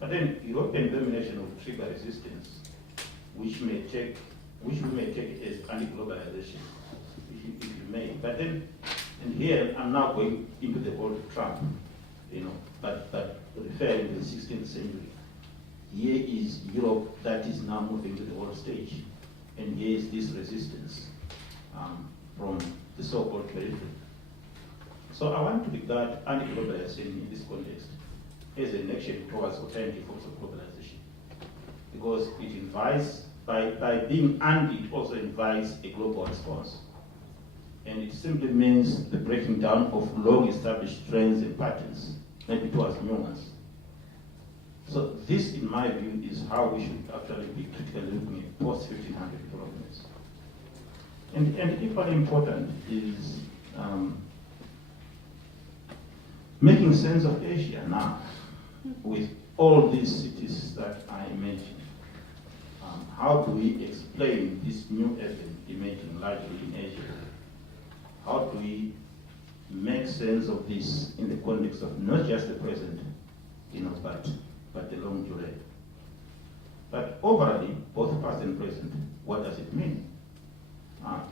But then European domination will trigger resistance, which we may take as anti-globalization, if you may. But then, and here I'm now going into the world of Trump, but referring to the 16th century. Here is Europe that is now moving to the world stage, and here is this resistance from the so-called periphery. So I want to regard anti-globalization in this context as an action towards alternative forms of globalization, because it invites, by being anti, it also invites a global response. And it simply means the breaking down of long-established trends and patterns, maybe towards new ones. So this, in my view, is how we should actually be critically looking at post-1500 developments. And equally important is making sense of Asia now, with all these cities that I mentioned. How do we explain this new event emerging largely in Asia? How do we make sense of this in the context of not just the present, but the long dure? But overall, both past and present, what does it mean?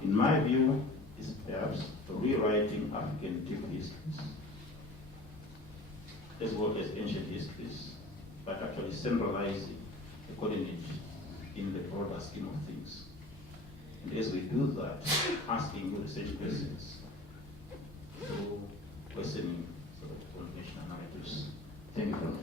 In my view, is perhaps rewriting African deep histories, as well as ancient histories, but actually centralizing the coordinate in the broader scheme of things. And as we do that, asking research questions through questioning sort of conventional narratives. Thank you very much.